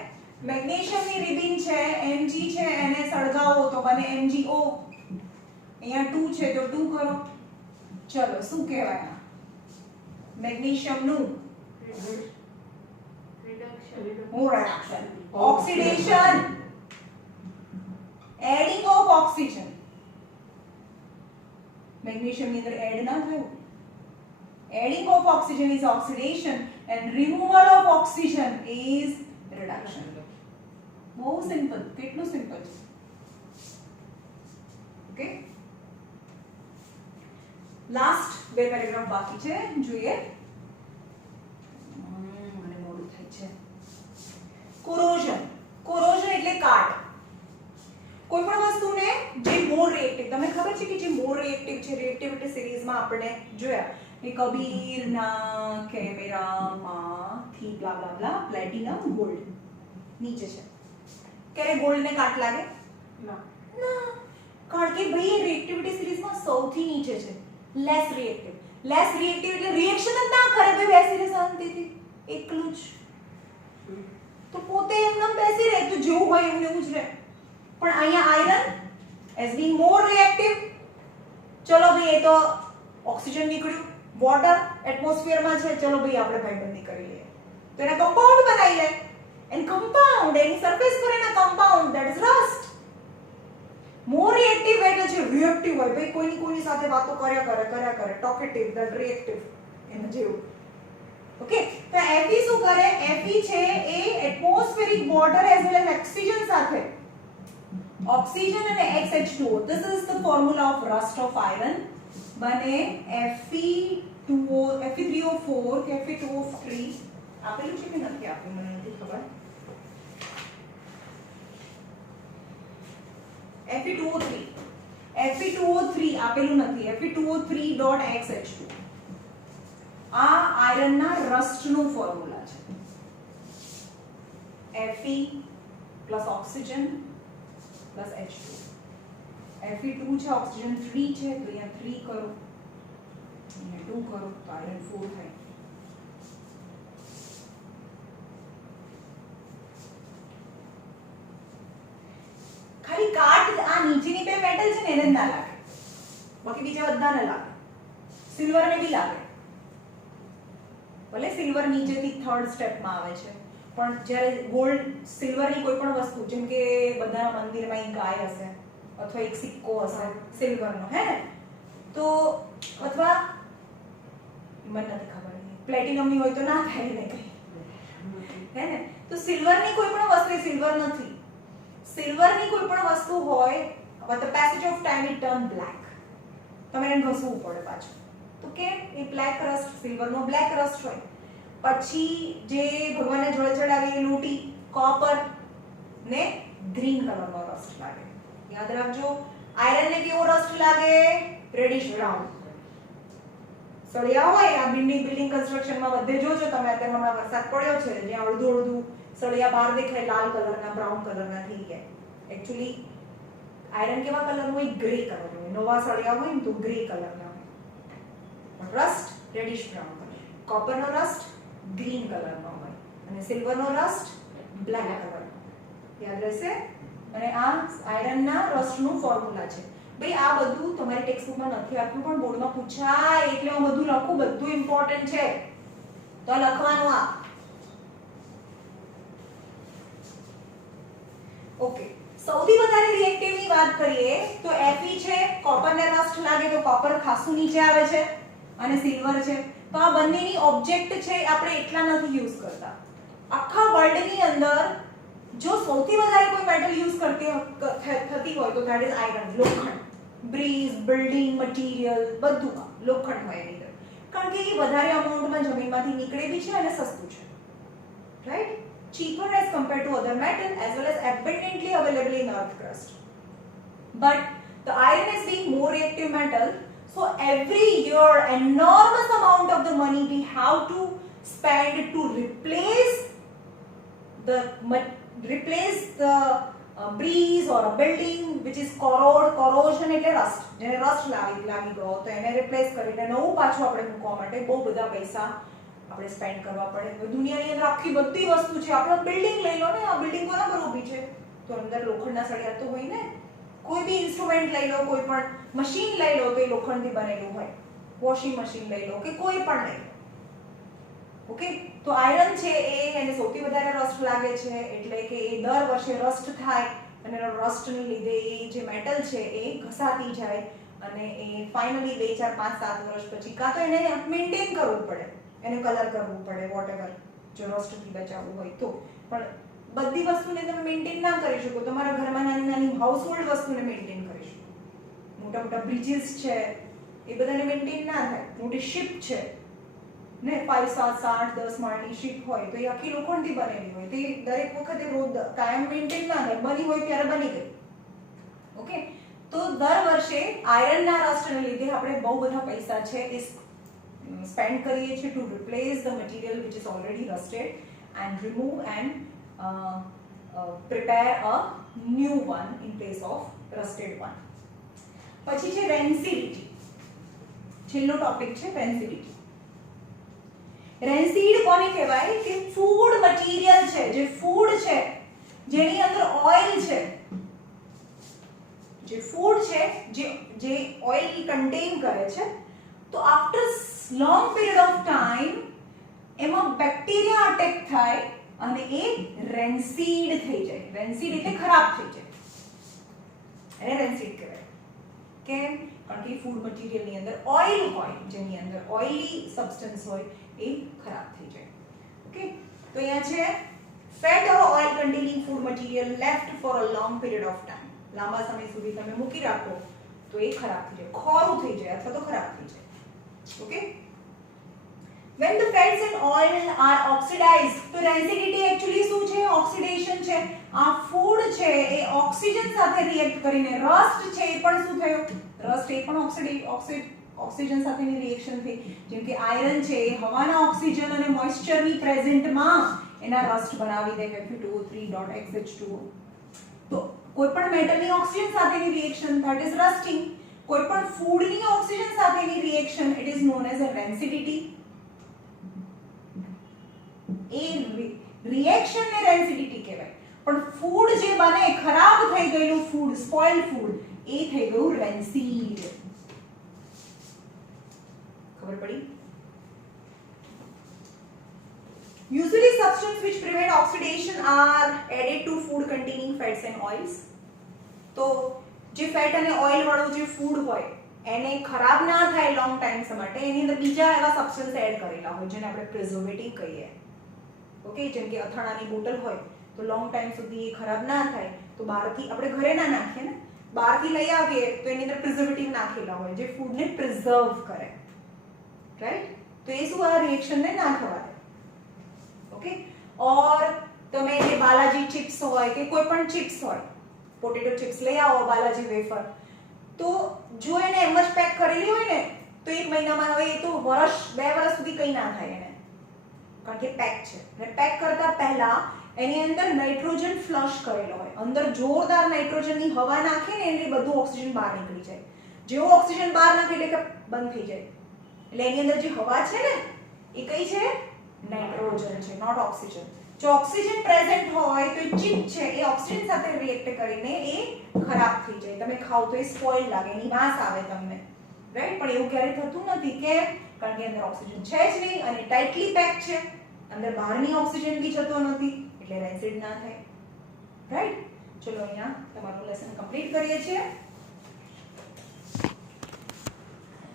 મેગ્નેશિયમની રિબિન છે Mg છે એને સળગાવો તો બને MgO. અહીંયા 2 છે તો 2 કરો. ચલો શું કહેવાય? મેગ્નેશિયમનું reduction, oxidation, adding of oxygen. Magnesium ની અંદર એડ ના થયું. Adding of oxygen is oxidation and removal of oxygen is reduction. બહુ સિમ્પલ. કેટલું સિમ્પલ છે. ઓકે, લાસ્ટ બે પેરેગ્રાફ બાકી છે, જોઈએ. મને મોડું થાય છે. કોરોઝન. કોરોઝન એટલે કાટ. કોઈ પણ વસ્તુને જે મોર રિએક્ટિવ, તમને ખબર છે કે જે મોર રિએક્ટિવ છે રિએક્ટિવિટી સિરીઝમાં આપણે જોયા કે કબીરના કેમેરામાંથી બ્લા બ્લા બ્લા પ્લેટિનમ ગોલ્ડ નીચે છે, ક્યારે ગોલ્ડને કાટ લાગે? ના. ના, કારણ કે ભાઈ એ રિએક્ટિવિટી સિરીઝમાં સૌથી નીચે છે, લેસ રિએક્ટિવ. લેસ રિએક્ટિવ એટલે રિએક્શન જ ના કરે ભાઈ, બેસીને શાંતિથી એકલું જ, તો પોતે એમનેમ બેસી રહે તો જેવું હોય એવું જ રહે. પણ અહીંયા આયરન એઝ બીંગ મોર રિએક્ટિવ, ચલો ભાઈ એ તો ઓક્સિજન નીકળ્યું, વોટર એટમોસ્ફિયરમાં છે, ચલો ભાઈ આપણે ભાઈબંધી કરી લઈએ, તો એને કમ્પાઉન્ડ બનાવી લે. એન્ડ કમ્પાઉન્ડ એની સરફેસ પર એના compound that is rust. More reactive એટલે છે રિએક્ટિવ હોય ભાઈ, કોઈની સાથે વાતો કર્યા કરે, ટોકેટિવ, ધેટ રિએક્ટિવ, એના જેવું. ઓકે, તો Fe શું કરે? Fe છે એ atmospheric water as well as oxygen સાથે, ઓક્સિજન અને XH2O, this is the formula of rust of iron, બને Fe2O, Fe3O4 કે Fe2O3 આપેલું છે કે નથી આપેલું મને નથી ખબર. Fe2O3, Fe2O3 આપેલું નથી, Fe2O3.XH2 આ આયરનના રસ્ટનું ફોર્મ્યુલા છે. Fe plus oxygen plus H2. Fe2 છે, ઓક્સિજન 3 છે, તો અહીંયા 3 કરો, અહીંયા 2 કરો, તો આયરન 4 થાય. ખાલી કાટ આ નીચેની બે મેટલ છે ને એને જ ના લાગે, બાકી બીજા બધાને લાગે. સિલ્વર ને બી લાગે, ભલે સિલ્વર નીચેથી થર્ડ સ્ટેપમાં આવે છે, પણ જ્યારે ગોલ્ડ સિલ્વરની કોઈ પણ વસ્તુ, જેમ કે બધાના મંદિરમાં એક ગાય હશે અથવા એક સિક્કો હશે સિલ્વરનો, હે ને, તો અથવા મને નથી ખબર, પ્લેટિનમની હોય તો ના થાય ને કઈ, હે ને, તો સિલ્વરની કોઈ પણ વસ્તુ એ સિલ્વર નથી. સિલ્વરની કોઈ પણ વસ્તુ હોય, with the passage of time it turn black, તમારે એને ઘસવું પડે પાછું, તો કે એ બ્લેક રસ્ટ, સિલ્વરનો બ્લેક રસ્ટ હોય. પછી જે ભગવાનને જળ ચડાવી લોટી, કોપર ને ગ્રીન કલરનો રસ્ટ લાગે. યાદ રાખજો, આયરન ને કેવો રસ્ટ લાગે? Reddish brown. સળિયા હોય આ બિલ્ડિંગ કન્સ્ટ્રક્શનમાં બધે જોજો તમે, અત્યારે હમણાં વરસાદ પડ્યો છે, જ્યાં અડધું સળિયા બહાર દેખાય લાલ કલરના, બ્રાઉન કલરના થઈ ગયા. એકચ્યુઅલી આયરન કેવા કલરનું હોય? ગ્રે કલરનું હોય. નવા સળિયા હોય ને તો ગ્રે કલરના હોય. રસ્ટ રેડિશ બ્રાઉન હોય. કોપરનો રસ્ટ ગ્રીન કલરનો હોય અને સિલ્વરનો રસ્ટ બ્લેક કલરનો. યાદ રહેશે. અને આ આયરનના રસ્ટનું ફોર્મ્યુલા છે. ભાઈ આ બધું તમારી ટેક્સ્ટ બુકમાં નથી આપ્યું, પણ બોર્ડમાં પૂછાય એટલે હું બધું લખું, બધું ઇમ્પોર્ટન્ટ છે, તો લખવાનું આ. ઓકે, સૌથી વધારે રિએક્ટિવની વાત કરીએ તો Fe છે, કોપરને રસ્ટ લાગે તો કોપર ખાસું નીચે આવે છે, અને સિલ્વર છે. તો આ બંનેની ઓબ્જેક્ટ છે આપણે એટલા નથી યુઝ કરતા. આખા વર્લ્ડની અંદર જો સૌથી વધારે કોઈ મેટલ યુઝ થતી હોય તો ધેટ ઇઝ આયરન, લોખંડ. બ્રીઝ, બિલ્ડિંગ મટીરિયલ બધું લોખંડ હોય એની અંદર, કારણ કે એ વધારે અમાઉન્ટમાં જમીનમાંથી નીકળે બી છે અને સસ્તું છે, right? cheaper as compared to other metal as well as abundantly available in earth crust. But the iron is being more reactive metal, so every year enormous amount of the money we have to spend to replace the breeze or a building which is corrosion એટલે rust, જેને rust લાગી ગયો તો એને replace કરીને નવું પાછું આપણે મૂકવા માટે બહુ બધા પૈસા આપણે સ્પેન્ડ કરવા પડે. દુનિયાની અંદર આખી બધી વસ્તુ છે, આપણે બિલ્ડિંગ લઈ લો ને, આ બિલ્ડિંગ કોના પર ઊભી છે? તો અંદર લોખંડના સળિયા તો હોય ને. કોઈ બી ઇન્સ્ટ્રુમેન્ટ લઈ લો, કોઈ પણ મશીન લઈ લો તો એ લોખંડથી બનેલું હોય. વોશિંગ મશીન લઈ લો કે કોઈ પણ લઈ લો. ઓકે, તો આયરન છે એને સૌથી વધારે રસ્ટ લાગે છે, એટલે કે એ દર વર્ષે રસ્ટ થાય અને રસ્ટની લીધે એ જે મેટલ છે એ ઘસાતી જાય અને એ ફાઇનલી 2, 4, 5, 7 વર્ષ પછી કાં તો એને મેન્ટેન કરવું પડે, એને કલર કરવું પડે, વોટએવર, જો રસ્ટથી બચાવવું હોય તો. પણ બધી વસ્તુને તમે મેન્ટેન ના કરી શકો. તમારા ઘરમાં નાની હાઉસહોલ્ડ વસ્તુને મેન્ટેન કરી શકો. મોટા બ્રિજીસ છે એ બધાને મેન્ટેન ના થાય. મોટી શિપ છે ને, 5, 7, 8, 10 માળની શિપ હોય તો એ આખી લોખંડથી બનેલી હોય, તે દરેક વખતે રોજ કાયમ મેન્ટેન ના થાય, બની હોય ત્યારે બની ગઈ. ઓકે, તો દર વર્ષે આયરનના રસ્ટને લીધે આપણે બહુ બધા પૈસા છે એ સ્પેન્ડ કરીએ છીએ to replace the material which is already rusted and remove and prepare a new one in place of rusted one. પછી છે રેન્સિડિટી. છેલ્લો ટોપિક છે રેન્સિડિટી. રેન્સિડ કોને કહેવાય કે ફૂડ મટીરિયલ છે, જે ફૂડ છે જેની અંદર ઓઇલ છે, જે ફૂડ છે જે ઓઇલ કન્ટેન કરે છે, તો after long period of time એમાં બેક્ટેરિયા અટેક થાય અને એ રેન્સિડ થઈ જાય. રેન્સિડ એટલે ખરાબ થઈ જાય, એને રેન્સિડ કહેવાય. કેમ? કારણ કે ફૂડ મટીરિયલ ની અંદર ઓઇલ હોય, જેની અંદર ઓઇલી સબસ્ટન્સ હોય, એ ખરાબ થઈ જાય. ઓકે, તો અહીંયા છે fat or oil containing food material left for a long period of time. લાંબા સમય સુધી તમે મૂકી રાખો તો એ ખરાબ થઈ જાય, ખોરું થઈ જાય અથવા તો ખરાબ થઈ જાય. Okay, when the fats and oil are oxidized, તો રેન્સિડિટી એકચ્યુઅલી શું છે? ઓક્સિડેશન છે. આ ફૂડ છે એ ઓક્સિજન સાથે રિએક્ટ કરીને, રસ્ટ છે એ પણ શું થયો? રસ્ટ એ પણ ઓક્સિજન સાથેની રિએક્શન થઈ. જેમ કે આયરન છે એ હવાના ઓક્સિજન અને મોઇસ્ચરની પ્રેઝન્ટમાં એના રસ્ટ બનાવી દે, Fe2O3.XH2O. તો કોઈ પણ મેટલની ઓક્સિજન સાથેની રિએક્શન, that is rusting. કોઈ પણ ફૂડની ઓક્સિજન સાથેની reaction, it is known as a rancidity. A reaction ને રેન્સિડિટી કહેવાય. પણ ફૂડ જે બને, ખરાબ થઈ ગયેલું ફૂડ, સ્પોઇલ્ડ ફૂડ, એ થઈ ગયું રેન્સિડ. ખબર પડી? Usually substances which prevent oxidation are added to food containing fats and oils. તો જે ફેટ અને ઓઇલ વાળું જે ફૂડ હોય એને ખરાબ ના થાય લોંગ ટાઈમ માટે, એની અંદર બીજા એવા સબસ્ટન્સ એડ કરેલા હોય જેને આપણે પ્રિઝર્વેટિવ કહીએ. ઓકે, જેમ કે અથાણાની બોટલ હોય તો લોંગ ટાઈમ સુધી એ ખરાબ ના થાય, તો બહારથી આપણે ઘરે ના નાખીએ ને, બહારથી લઈ આવીએ તો એની અંદર પ્રિઝર્વેટિવ નાખેલા હોય જે ફૂડને પ્રિઝર્વ કરે. રાઈટ? તો એ શું, આ રિએક્શનને ના થવા દે. ઓકે, ઓર તમે જે બાલાજી ચિપ્સ હોય કે કોઈ પણ ચિપ્સ હોય, પોટેટો ચિપ્સ લઈ આવો, બાલાજી વેફર, તો જો એને એમ જ પેક કરેલી હોય ને તો એક મહિનામાં, હવે એ તો વર્ષ 2 વર્ષ સુધી કંઈ ના થાય એને, કારણ કે પેક છે. અને પેક કરતા પહેલા એની અંદર નાઇટ્રોજન ફ્લશ કરેલો હોય, અંદર જોરદાર નાઇટ્રોજનની હવા નાખે ને એટલે બધું ઓક્સિજન બહાર નીકળી જાય. જેવો ઓક્સિજન બહાર નાખે એટલે કે બંધ થઈ જાય. એટલે એની અંદર જે હવા છે ને એ કઈ છે? નાઇટ્રોજન છે, નોટ ઓક્સિજન. જો ઓક્સિજન પ્રેઝન્ટ હોય તો એ ચિપ છે એ ઓક્સિજન સાથે રિએક્ટ કરીને એ ખરાબ થઈ જાય. તમે ખાઓ તો એ સ્પોઇલ લાગે, એની વાસ આવે તમને. રાઈટ? પણ એવું ક્યારેય થતું નથી. કેમ? કારણ કે અંદર ઓક્સિજન છે જ નહીં અને ટાઇટલી પેક છે, અંદર બહારની ઓક્સિજન બી જતો નથી, એટલે રેન્સિડ ના થાય. રાઈટ? ચલો અહીંયા તમારું લેસન કમ્પ્લીટ કરીએ છીએ.